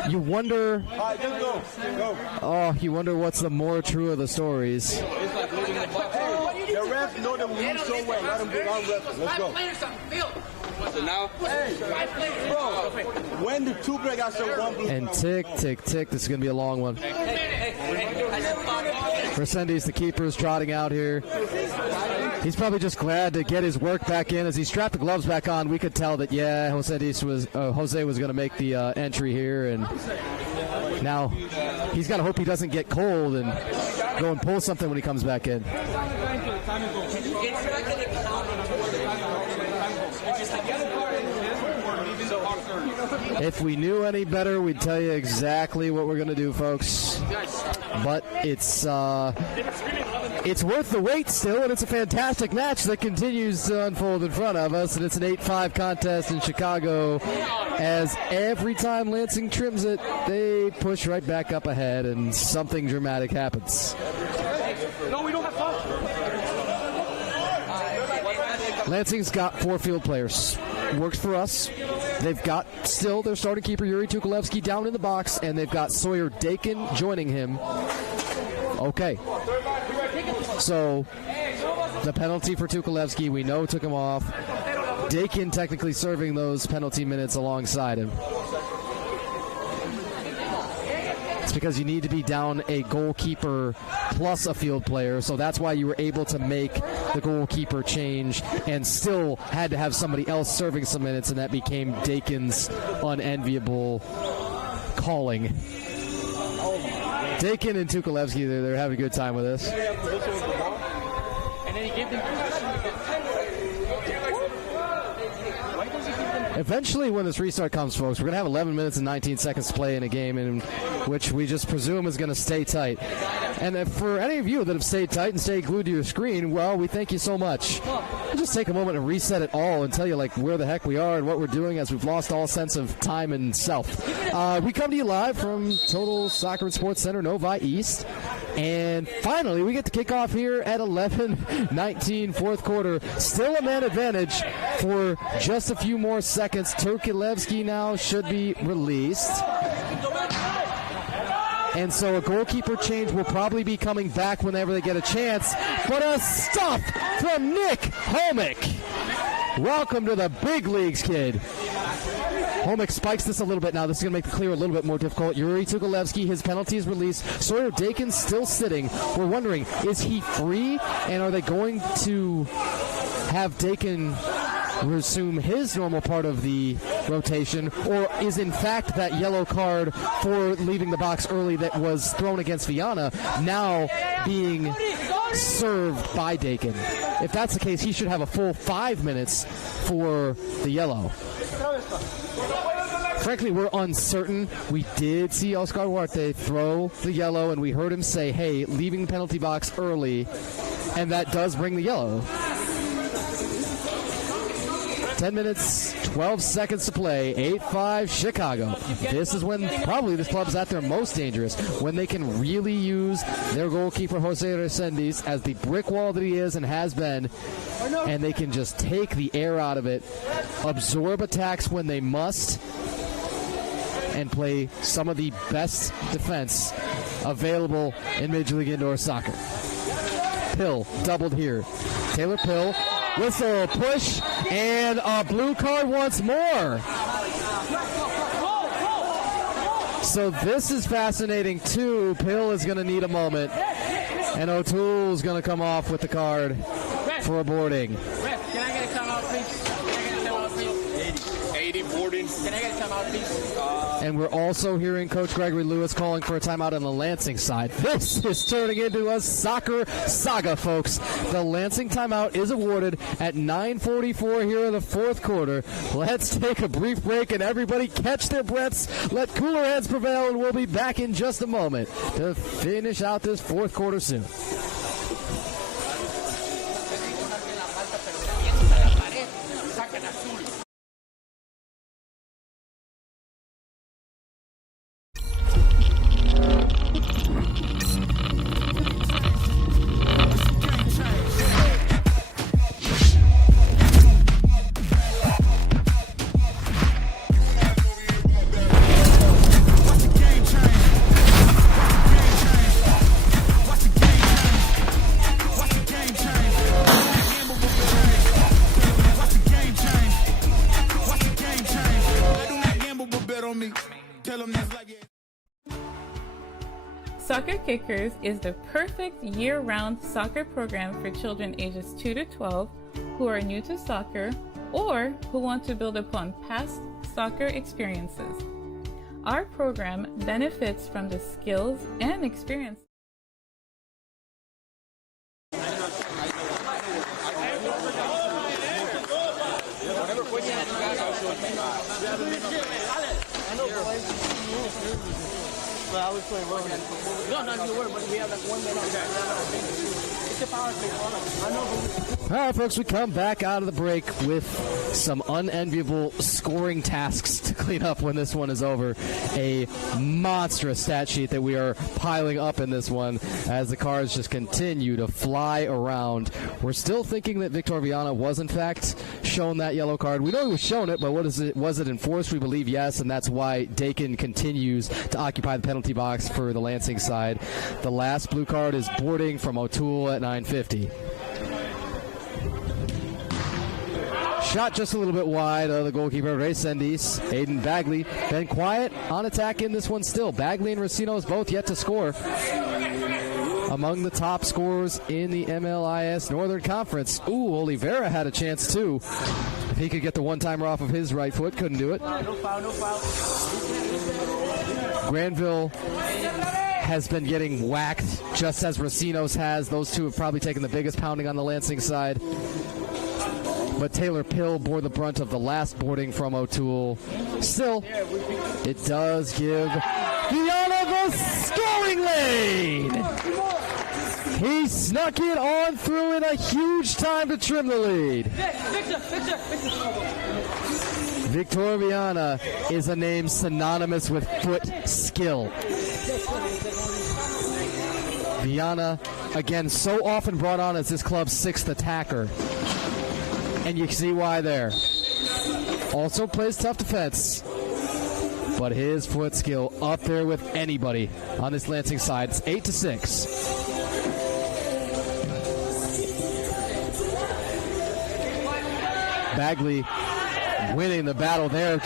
You wonder... Oh, you wonder what's the more true of the stories. The refs know them we so well. Let them get on refs. Let's go. So now, bro, when the two break out, so one blue. And tick, tick, tick. This is going to be a long one. Resendiz, the keeper, is trotting out here. He's probably just glad to get his work back in. As he strapped the gloves back on, we could tell that, yeah, Jose was going to make the entry here. And now he's got to hope he doesn't get cold and go and pull something when he comes back in. If we knew any better, we'd tell you exactly what we're going to do, folks. But it's worth the wait still, and it's a fantastic match that continues to unfold in front of us, and it's an 8-5 contest in Chicago, as every time Lansing trims it, they push right back up ahead, and something dramatic happens. No, we don't have fun. Lansing's got 4 field players. Works for us. They've got still their starting keeper, Yuri Tukalevsky, down in the box, and they've got Sawyer Dakin joining him. Okay. So, the penalty for Tukalevsky, we know, took him off. Dakin technically serving those penalty minutes alongside him. It's because you need to be down a goalkeeper plus a field player, so that's why you were able to make the goalkeeper change and still had to have somebody else serving some minutes, and that became Dakin's unenviable calling. Dakin and Tukalevsky, they're having a good time with this. And then he gave them... Eventually, when this restart comes, folks, we're going to have 11 minutes and 19 seconds to play in a game in which we just presume is going to stay tight. And for any of you that have stayed tight and stayed glued to your screen, well, we thank you so much. We'll just take a moment and reset it all and tell you, like, where the heck we are and what we're doing, as we've lost all sense of time and self. We come to you live from Total Soccer and Sports Center, Novi East. And finally, we get to kick off here at 11:19, fourth quarter. Still a man advantage for just a few more seconds. Tukalevsky now should be released. And so a goalkeeper change will probably be coming back whenever they get a chance. But a stuff from Nick Homick. Welcome to the big leagues, kid. Homick spikes this a little bit now. This is going to make the clear a little bit more difficult. Yuri Tukalevsky, his penalty is released. Sawyer Dakin still sitting. We're wondering, is he free? And are they going to have Dakin resume his normal part of the rotation? Or is, in fact, that yellow card for leaving the box early that was thrown against Viana now being served by Dakin? If that's the case, he should have a full 5 minutes for the yellow. Frankly, we're uncertain. We did see Oscar Huarte throw the yellow, and we heard him say, hey, leaving the penalty box early, and that does bring the yellow. 10 minutes, 12 seconds to play, 8-5 Chicago. This is when probably this club is at their most dangerous, when they can really use their goalkeeper, Jose Resendiz, as the brick wall that he is and has been, and they can just take the air out of it, absorb attacks when they must, and play some of the best defense available in Major League Indoor Soccer. Pill doubled here. Taylor Pill, whistle, push, and a blue card once more. So this is fascinating too. Pill is going to need a moment, and O'Toole's going to come off with the card for a boarding. Ref, can I get a timeout, please? Can I get a timeout, please? 80 boarding. Can I get a timeout, please? And we're also hearing Coach Gregory Lewis calling for a timeout on the Lansing side. This is turning into a soccer saga, folks. The Lansing timeout is awarded at 9:44 here in the fourth quarter. Let's take a brief break and everybody catch their breaths. Let cooler heads prevail, and we'll be back in just a moment to finish out this fourth quarter soon. Soccer Kickers is the perfect year-round soccer program for children ages 2 to 12 who are new to soccer or who want to build upon past soccer experiences. Our program benefits from the skills and experience. Well, I was playing well. No, not your word, but we have like 1 minute. It's a power play. I know. All right, folks, we come back out of the break with some unenviable scoring tasks to clean up when this one is over. A monstrous stat sheet that we are piling up in this one as the cards just continue to fly around. We're still thinking that Victor Viana was, in fact, shown that yellow card. We know he was shown it, but was it enforced? We believe yes, and that's why Dakin continues to occupy the penalty box for the Lansing side. The last blue card is boarding from O'Toole at 9:50. Shot just a little bit wide of the goalkeeper, Ray Sendis. Aiden Bagley been quiet on attack in this one still. Bagley and Racino's both yet to score. Among the top scorers in the MLIS Northern Conference. Ooh, Oliveira had a chance too. If he could get the one-timer off of his right foot, couldn't do it. No foul, no foul. Granville has been getting whacked just as Racino's has. Those two have probably taken the biggest pounding on the Lansing side. But Taylor Pill bore the brunt of the last boarding from O'Toole. Still, it does give Viana the scoring lane. He snuck it on through in a huge time to trim the lead. Victor Viana is a name synonymous with foot skill. Viana, again, so often brought on as this club's sixth attacker. And you see why there. Also plays tough defense. But his foot skill up there with anybody on this Lansing side. It's 8-6. Bagley winning the battle there.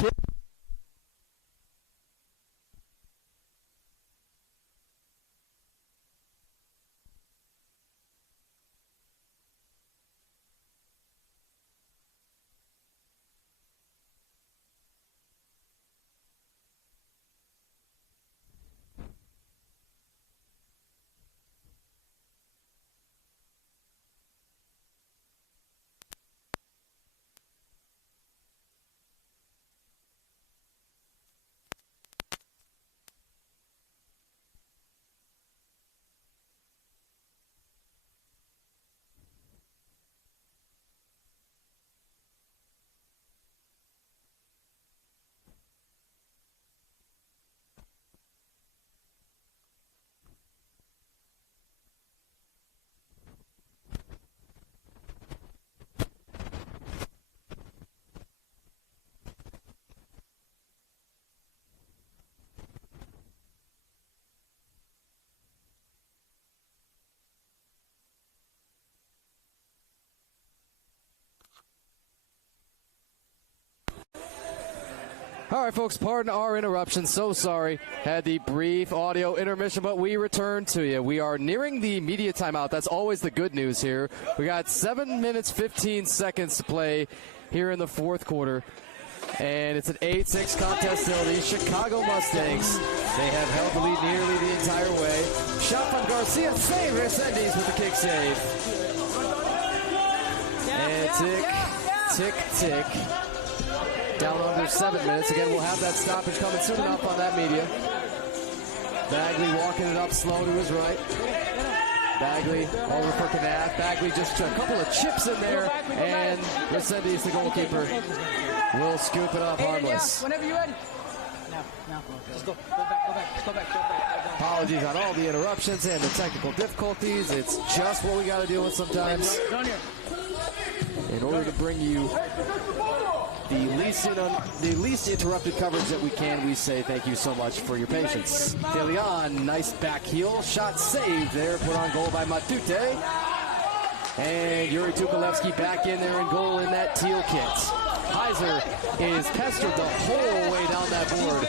All right, folks, pardon our interruption. So sorry. Had the brief audio intermission, but we return to you. We are nearing the media timeout. That's always the good news here. We got 7 minutes, 15 seconds to play here in the fourth quarter. And it's an 8-6 contest still. The Chicago Mustangs, they have held the lead nearly the entire way. Shot from Garcia, save. Resendiz with the kick save. And tick. Down under 7 minutes. Again, we'll have that stoppage coming soon enough on that media. Bagley walking it up slow to his right. Bagley over for Knapp. Bagley just a couple of chips in there, and Resendiz, the goalkeeper, will scoop it up harmless. Whenever you're ready. Now. Let's go. Go back. Apologies on all the interruptions and the technical difficulties. It's just what we got to deal with sometimes. In order to bring you the least interrupted coverage that we can, we say thank you so much for your patience. Deleon, nice back heel. Shot saved there, put on goal by Matute. And Yuri Tukalevsky back in there and goal in that teal kit. Heiser is pestered the whole way down that board.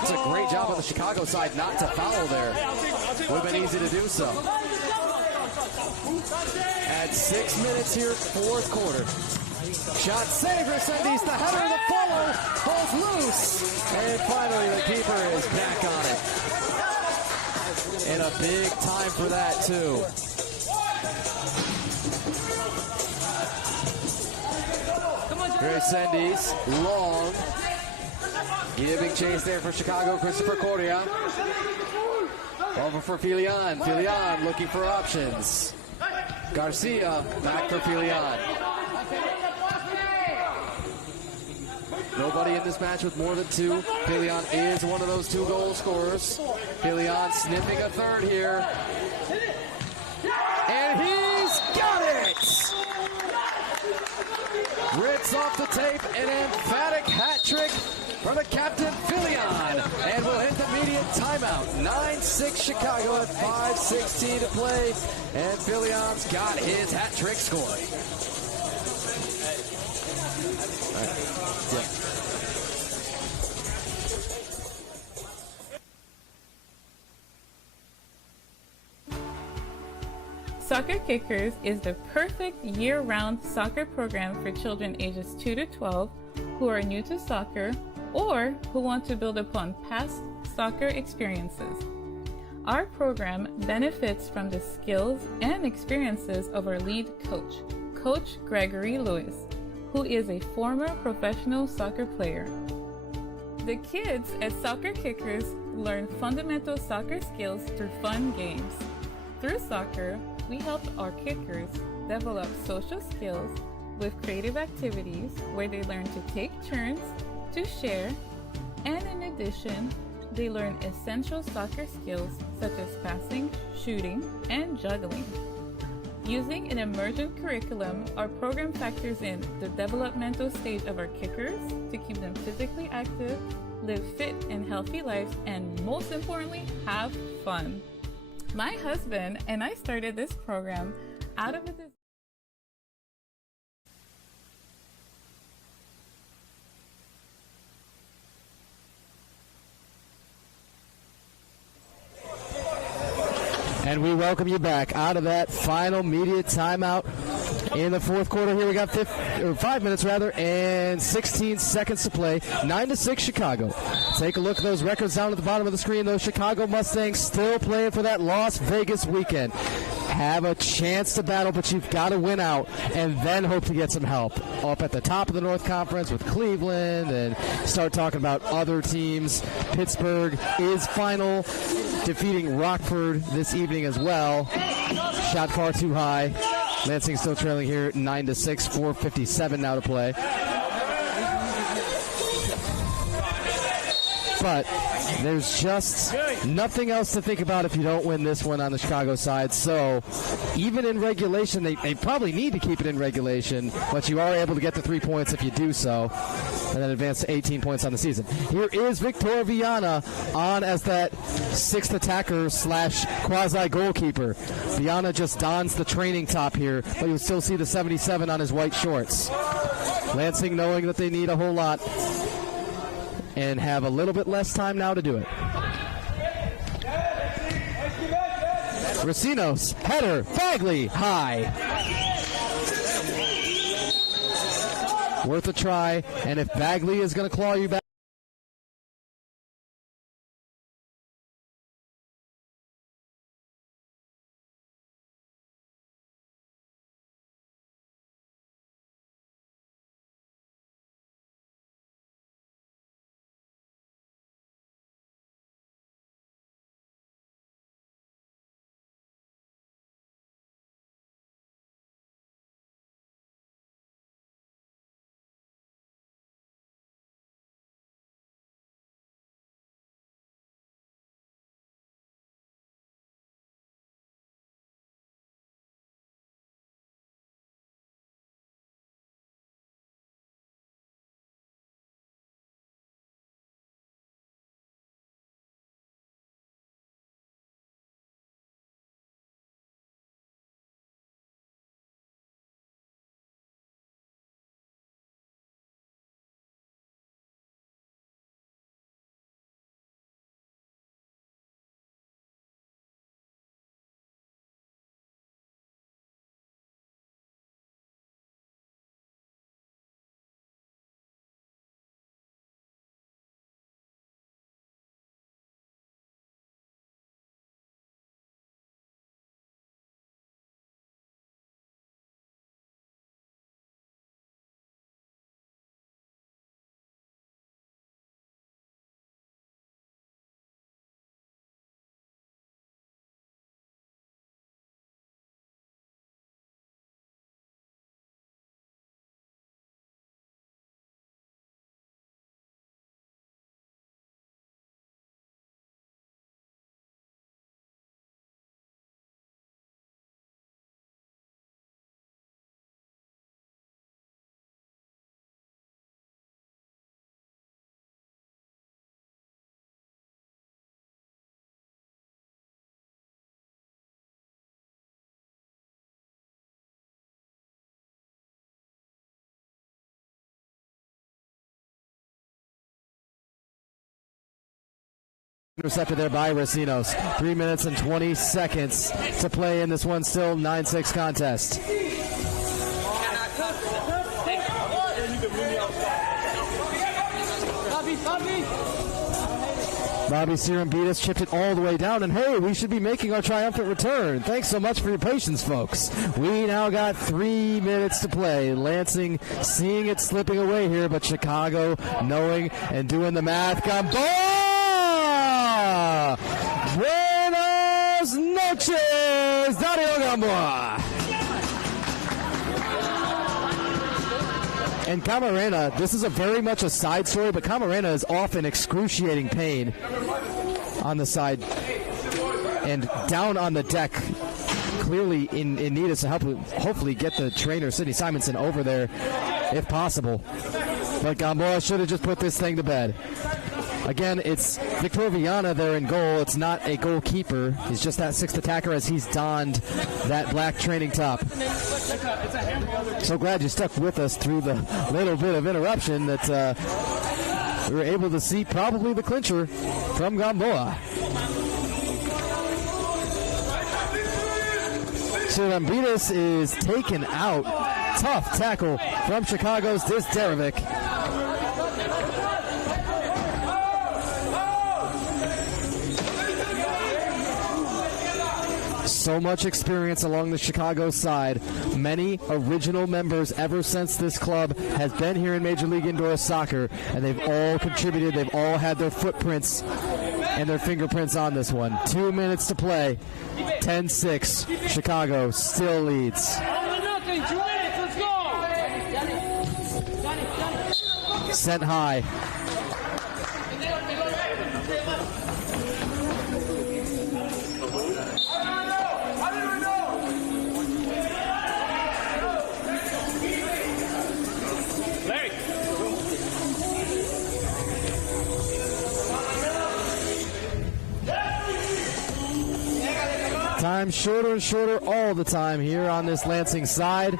It's a great job on the Chicago side not to foul there. Would have been easy to do so. At 6 minutes here, fourth quarter. Shot save, Resendiz, the header, the follow, falls loose. And finally the keeper is back on it. And a big time for that too. Resendiz, long. Giving chase there for Chicago, Christopher Correa. Over for Filion. Filion looking for options. Garcia back for Filion. Nobody in this match with more than 2. Filion is one of those 2 goal scorers. Filion sniffing a third here. And he's got it! Ritz off the tape, an emphatic hat trick for the captain, Filion. And we'll hit the immediate timeout. 9-6 Chicago at 5:16 to play. And Filion's got his hat trick score. Soccer Kickers is the perfect year-round soccer program for children ages 2 to 12 who are new to soccer or who want to build upon past soccer experiences. Our program benefits from the skills and experiences of our lead coach, Coach Gregory Lewis, who is a former professional soccer player. The kids at Soccer Kickers learn fundamental soccer skills through fun games. Through soccer, we help our kickers develop social skills with creative activities where they learn to take turns, to share, and in addition, they learn essential soccer skills such as passing, shooting, and juggling. Using an emergent curriculum, our program factors in the developmental stage of our kickers to keep them physically active, live fit and healthy lives, and most importantly, have fun. My husband and I started this program out of a desire. And we welcome you back out of that final media timeout in the fourth quarter. Here we got 5 minutes and 16 seconds to play. 9-6 Chicago. Take a look at those records down at the bottom of the screen. Those Chicago Mustangs still playing for that Las Vegas weekend. Have a chance to battle, but you've got to win out and then hope to get some help up at the top of the North Conference with Cleveland and start talking about other teams. Pittsburgh is final, defeating Rockford this evening as well. Shot far too high. Lansing still trailing here 9-6, 4:57 now to play. But there's just nothing else to think about if you don't win this one on the Chicago side. So even in regulation, they probably need to keep it in regulation, but you are able to get the 3 points if you do so, and then advance to 18 points on the season. Here is Victor Viana on as that sixth attacker / quasi goalkeeper. Viana just dons the training top here, but you'll still see the 77 on his white shorts. Lansing knowing that they need a whole lot and have a little bit less time now to do it. Racinos, header, Bagley, high. worth a try. And if Bagley is going to claw you back, intercepted there by Racinos. 3 minutes and 20 seconds to play in this one, still 9-6 contest. Bobby Cirambitas chipped it all the way down, and hey, we should be making our triumphant return. Thanks so much for your patience, folks. We now got 3 minutes to play. Lansing seeing it slipping away here, but Chicago knowing and doing the math. Gamboa! Buenos noches, Dario Gamboa. And Camarena, this is very much a side story, but Camarena is off in excruciating pain on the side and down on the deck, clearly in need of some help. Hopefully get the trainer, Sidney Simonson, over there if possible. But Gamboa should have just put this thing to bed. Again, it's Victor Viana there in goal. It's not a goalkeeper. He's just that sixth attacker as he's donned that black training top. So glad you stuck with us through the little bit of interruption that we were able to see probably the clincher from Gamboa. Cirambitas is taken out. Tough tackle from Chicago's Dizderovic. So much experience along the Chicago side. Many original members ever since this club has been here in Major League Indoor Soccer, and they've all contributed. They've all had their footprints and their fingerprints on this one. 2 minutes to play. 10-6. Chicago still leads. Sent high. Time shorter and shorter all the time here on this Lansing side.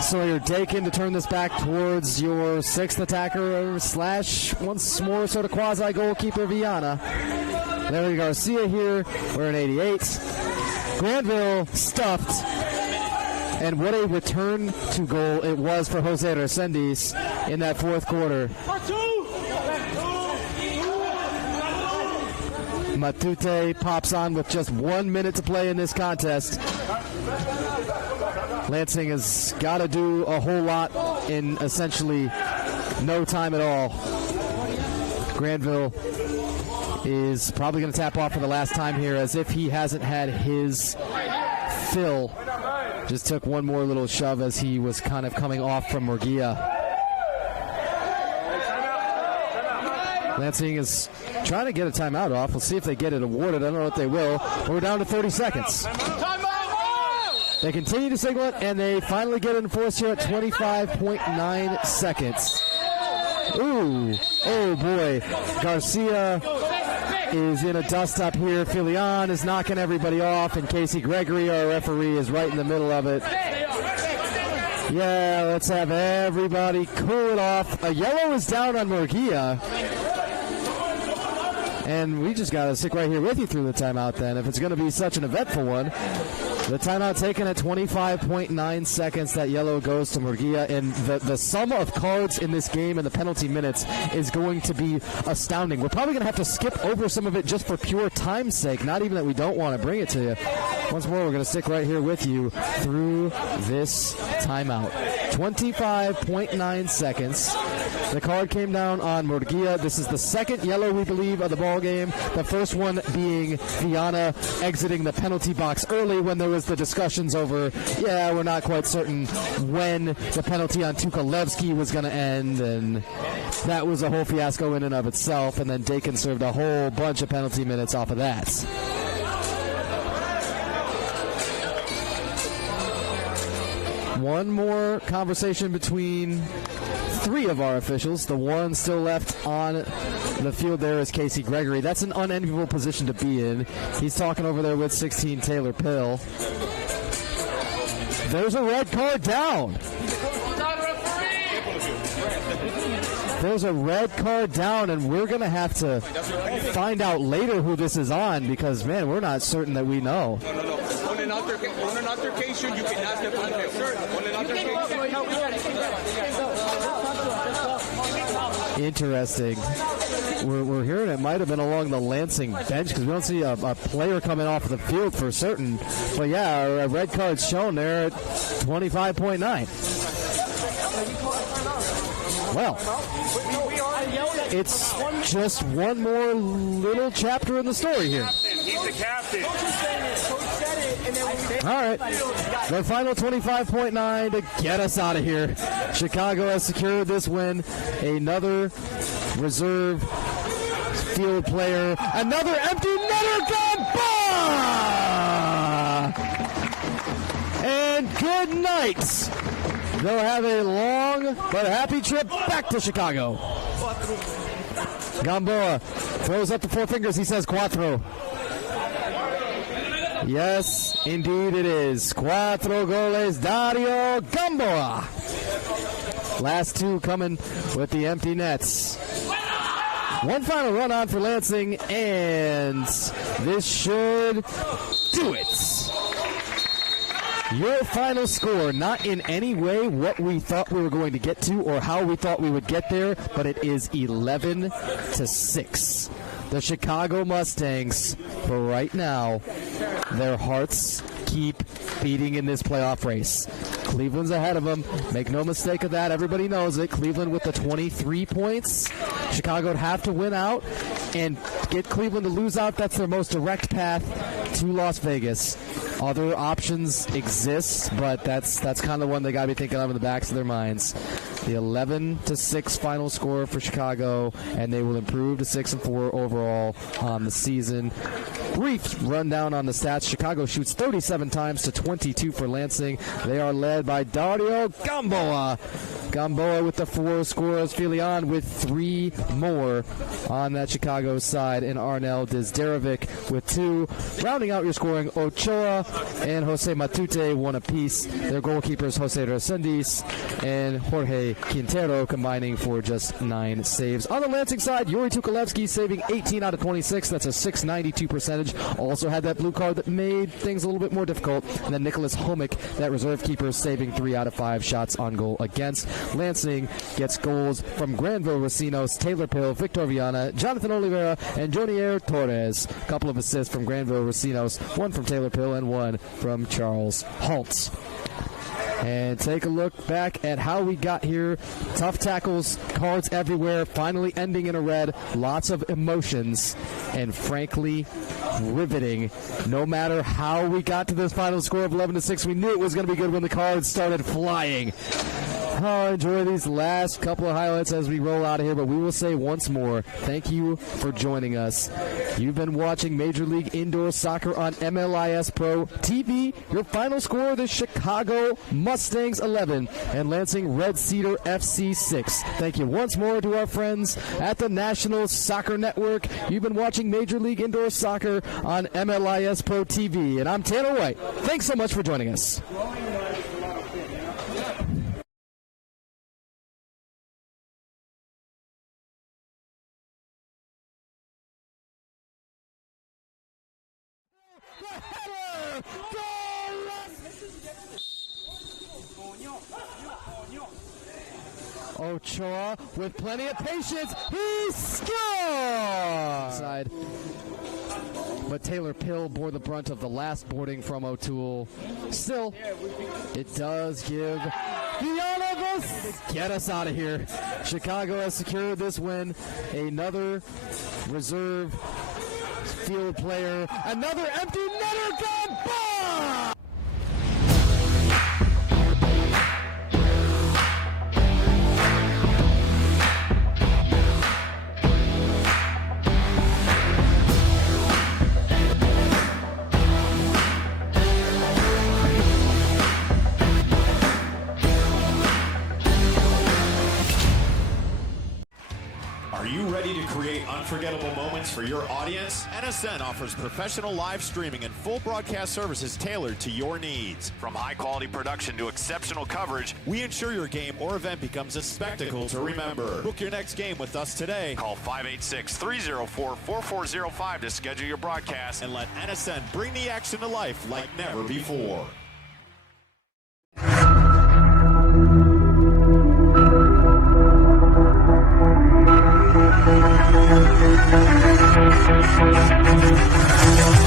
Sawyer Dakin to turn this back towards your sixth attacker slash once more sort of quasi goalkeeper Viana. Larry Garcia here wearing 88. Granville stuffed. And what a return to goal it was for Jose Resendiz in that fourth quarter. Matute pops on with just 1 minute to play in this contest. Lansing has got to do a whole lot in essentially no time at all. Granville is probably going to tap off for the last time here, as if he hasn't had his fill. Just took one more little shove as he was kind of coming off from Murguia. Lansing is trying to get a timeout off. We'll see if they get it awarded. I don't know if they will. We're down to 30 seconds. They continue to signal it, and they finally get it enforced here at 25.9 seconds. Ooh, oh boy. Garcia is in a dust-up here. Filion is knocking everybody off, and Casey Gregory, our referee, is right in the middle of it. Yeah, let's have everybody cool it off. A yellow is down on Murguia. And we just got to stick right here with you through the timeout then, if it's going to be such an eventful one. The timeout taken at 25.9 seconds. That yellow goes to Murguia. And the sum of cards in this game and the penalty minutes is going to be astounding. We're probably going to have to skip over some of it just for pure time's sake. Not even that we don't want to bring it to you. Once more, we're going to stick right here with you through this timeout. 25.9 seconds. The card came down on Murguia. This is the second yellow, we believe, of the ball game. The first one being Viana exiting the penalty box early when there was the discussions over, yeah, we're not quite certain when the penalty on Tukalevsky was going to end, and that was a whole fiasco in and of itself, and then Dakin served a whole bunch of penalty minutes off of that. One more conversation between three of our officials. The one still left on the field there is Casey Gregory. That's an unenviable position to be in. He's talking over there with 16 Taylor Pill. There's a red card down. There's a red card down, and we're going to have to find out later who this is on because, man, we're not certain that we know. On an altercation, you can ask them for the shirt. On an altercation. Interesting. We're hearing it might have been along the Lansing bench because we don't see a player coming off of the field for certain. But yeah, a red card's shown there at 25.9. Well, it's just one more little chapter in the story here. He's the captain. All right. The final 25.9 to get us out of here. Chicago has secured this win. Another reserve field player. Another empty netter. Gamba! And good night. They'll have a long but happy trip back to Chicago. Gamboa throws up the four fingers. He says cuatro. Yes, indeed it is. Cuatro goles, Dario Gamboa. Last two coming with the empty nets. One final run on for Lansing, and this should do it. Your final score, not in any way what we thought we were going to get to or how we thought we would get there, but it is 11-6. The Chicago Mustangs, for right now, their hearts keep beating in this playoff race. Cleveland's ahead of them. Make no mistake of that. Everybody knows it. Cleveland with the 23 points. Chicago would have to win out and get Cleveland to lose out. That's their most direct path to Las Vegas. Other options exist, but that's kind of the one they got to be thinking of in the backs of their minds. The 11-6 final score for Chicago, and they will improve to 6-4 overall on the season. Brief rundown on the stats. Chicago shoots 37 times to 22 for Lansing. They are led by Dario Gamboa. Gamboa with the 4 scores. Filion with 3 more on that Chicago side. And Arnel Dizderovic with 2. Rounding rounding out your scoring, Ochoa and Jose Matute, 1 apiece. Their goalkeepers, Jose Resendez and Jorge Quintero, combining for just 9 saves. On the Lansing side, Yuri Tukalevsky saving 18 out of 26. That's a .692 percentage. Also had that blue card that made things a little bit more difficult. And then Nicholas Homick, that reserve keeper, saving 3 out of 5 shots on goal against. Lansing gets goals from Granville Racinos, Taylor Pill, Victor Viana, Jonathan Oliveira, and Jonier Torres. A couple of assists from Granville Racinos, 1 from Taylor Pill and 1 from Charles Holtz. And take a look back at how we got here. Tough tackles, cards everywhere, finally ending in a red. Lots of emotions, and frankly, riveting. No matter how we got to this final score of 11-6, we knew it was going to be good when the cards started flying. Oh, enjoy these last couple of highlights as we roll out of here, but we will say once more, thank you for joining us. You've been watching Major League Indoor Soccer on MLIS Pro TV. Your final score, the Chicago Mustangs 11 and Lansing Red Cedar FC 6. Thank you once more to our friends at the National Soccer Network. You've been watching Major League Indoor Soccer on MLIS Pro TV, and I'm Tanner White. Thanks so much for joining us. Ochoa with plenty of patience. He scores! Side. But Taylor Pill bore the brunt of the last boarding from O'Toole. Still, it does give Viana get us out of here. Chicago has secured this win. Another reserve field player. Another empty netter gone. Bomb! Are you ready to create unforgettable moments for your audience? NSN offers professional live streaming and full broadcast services tailored to your needs. From high-quality production to exceptional coverage, we ensure your game or event becomes a spectacle to remember. Book your next game with us today. Call 586-304-4405 to schedule your broadcast and let NSN bring the action to life like never before.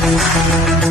Thank you.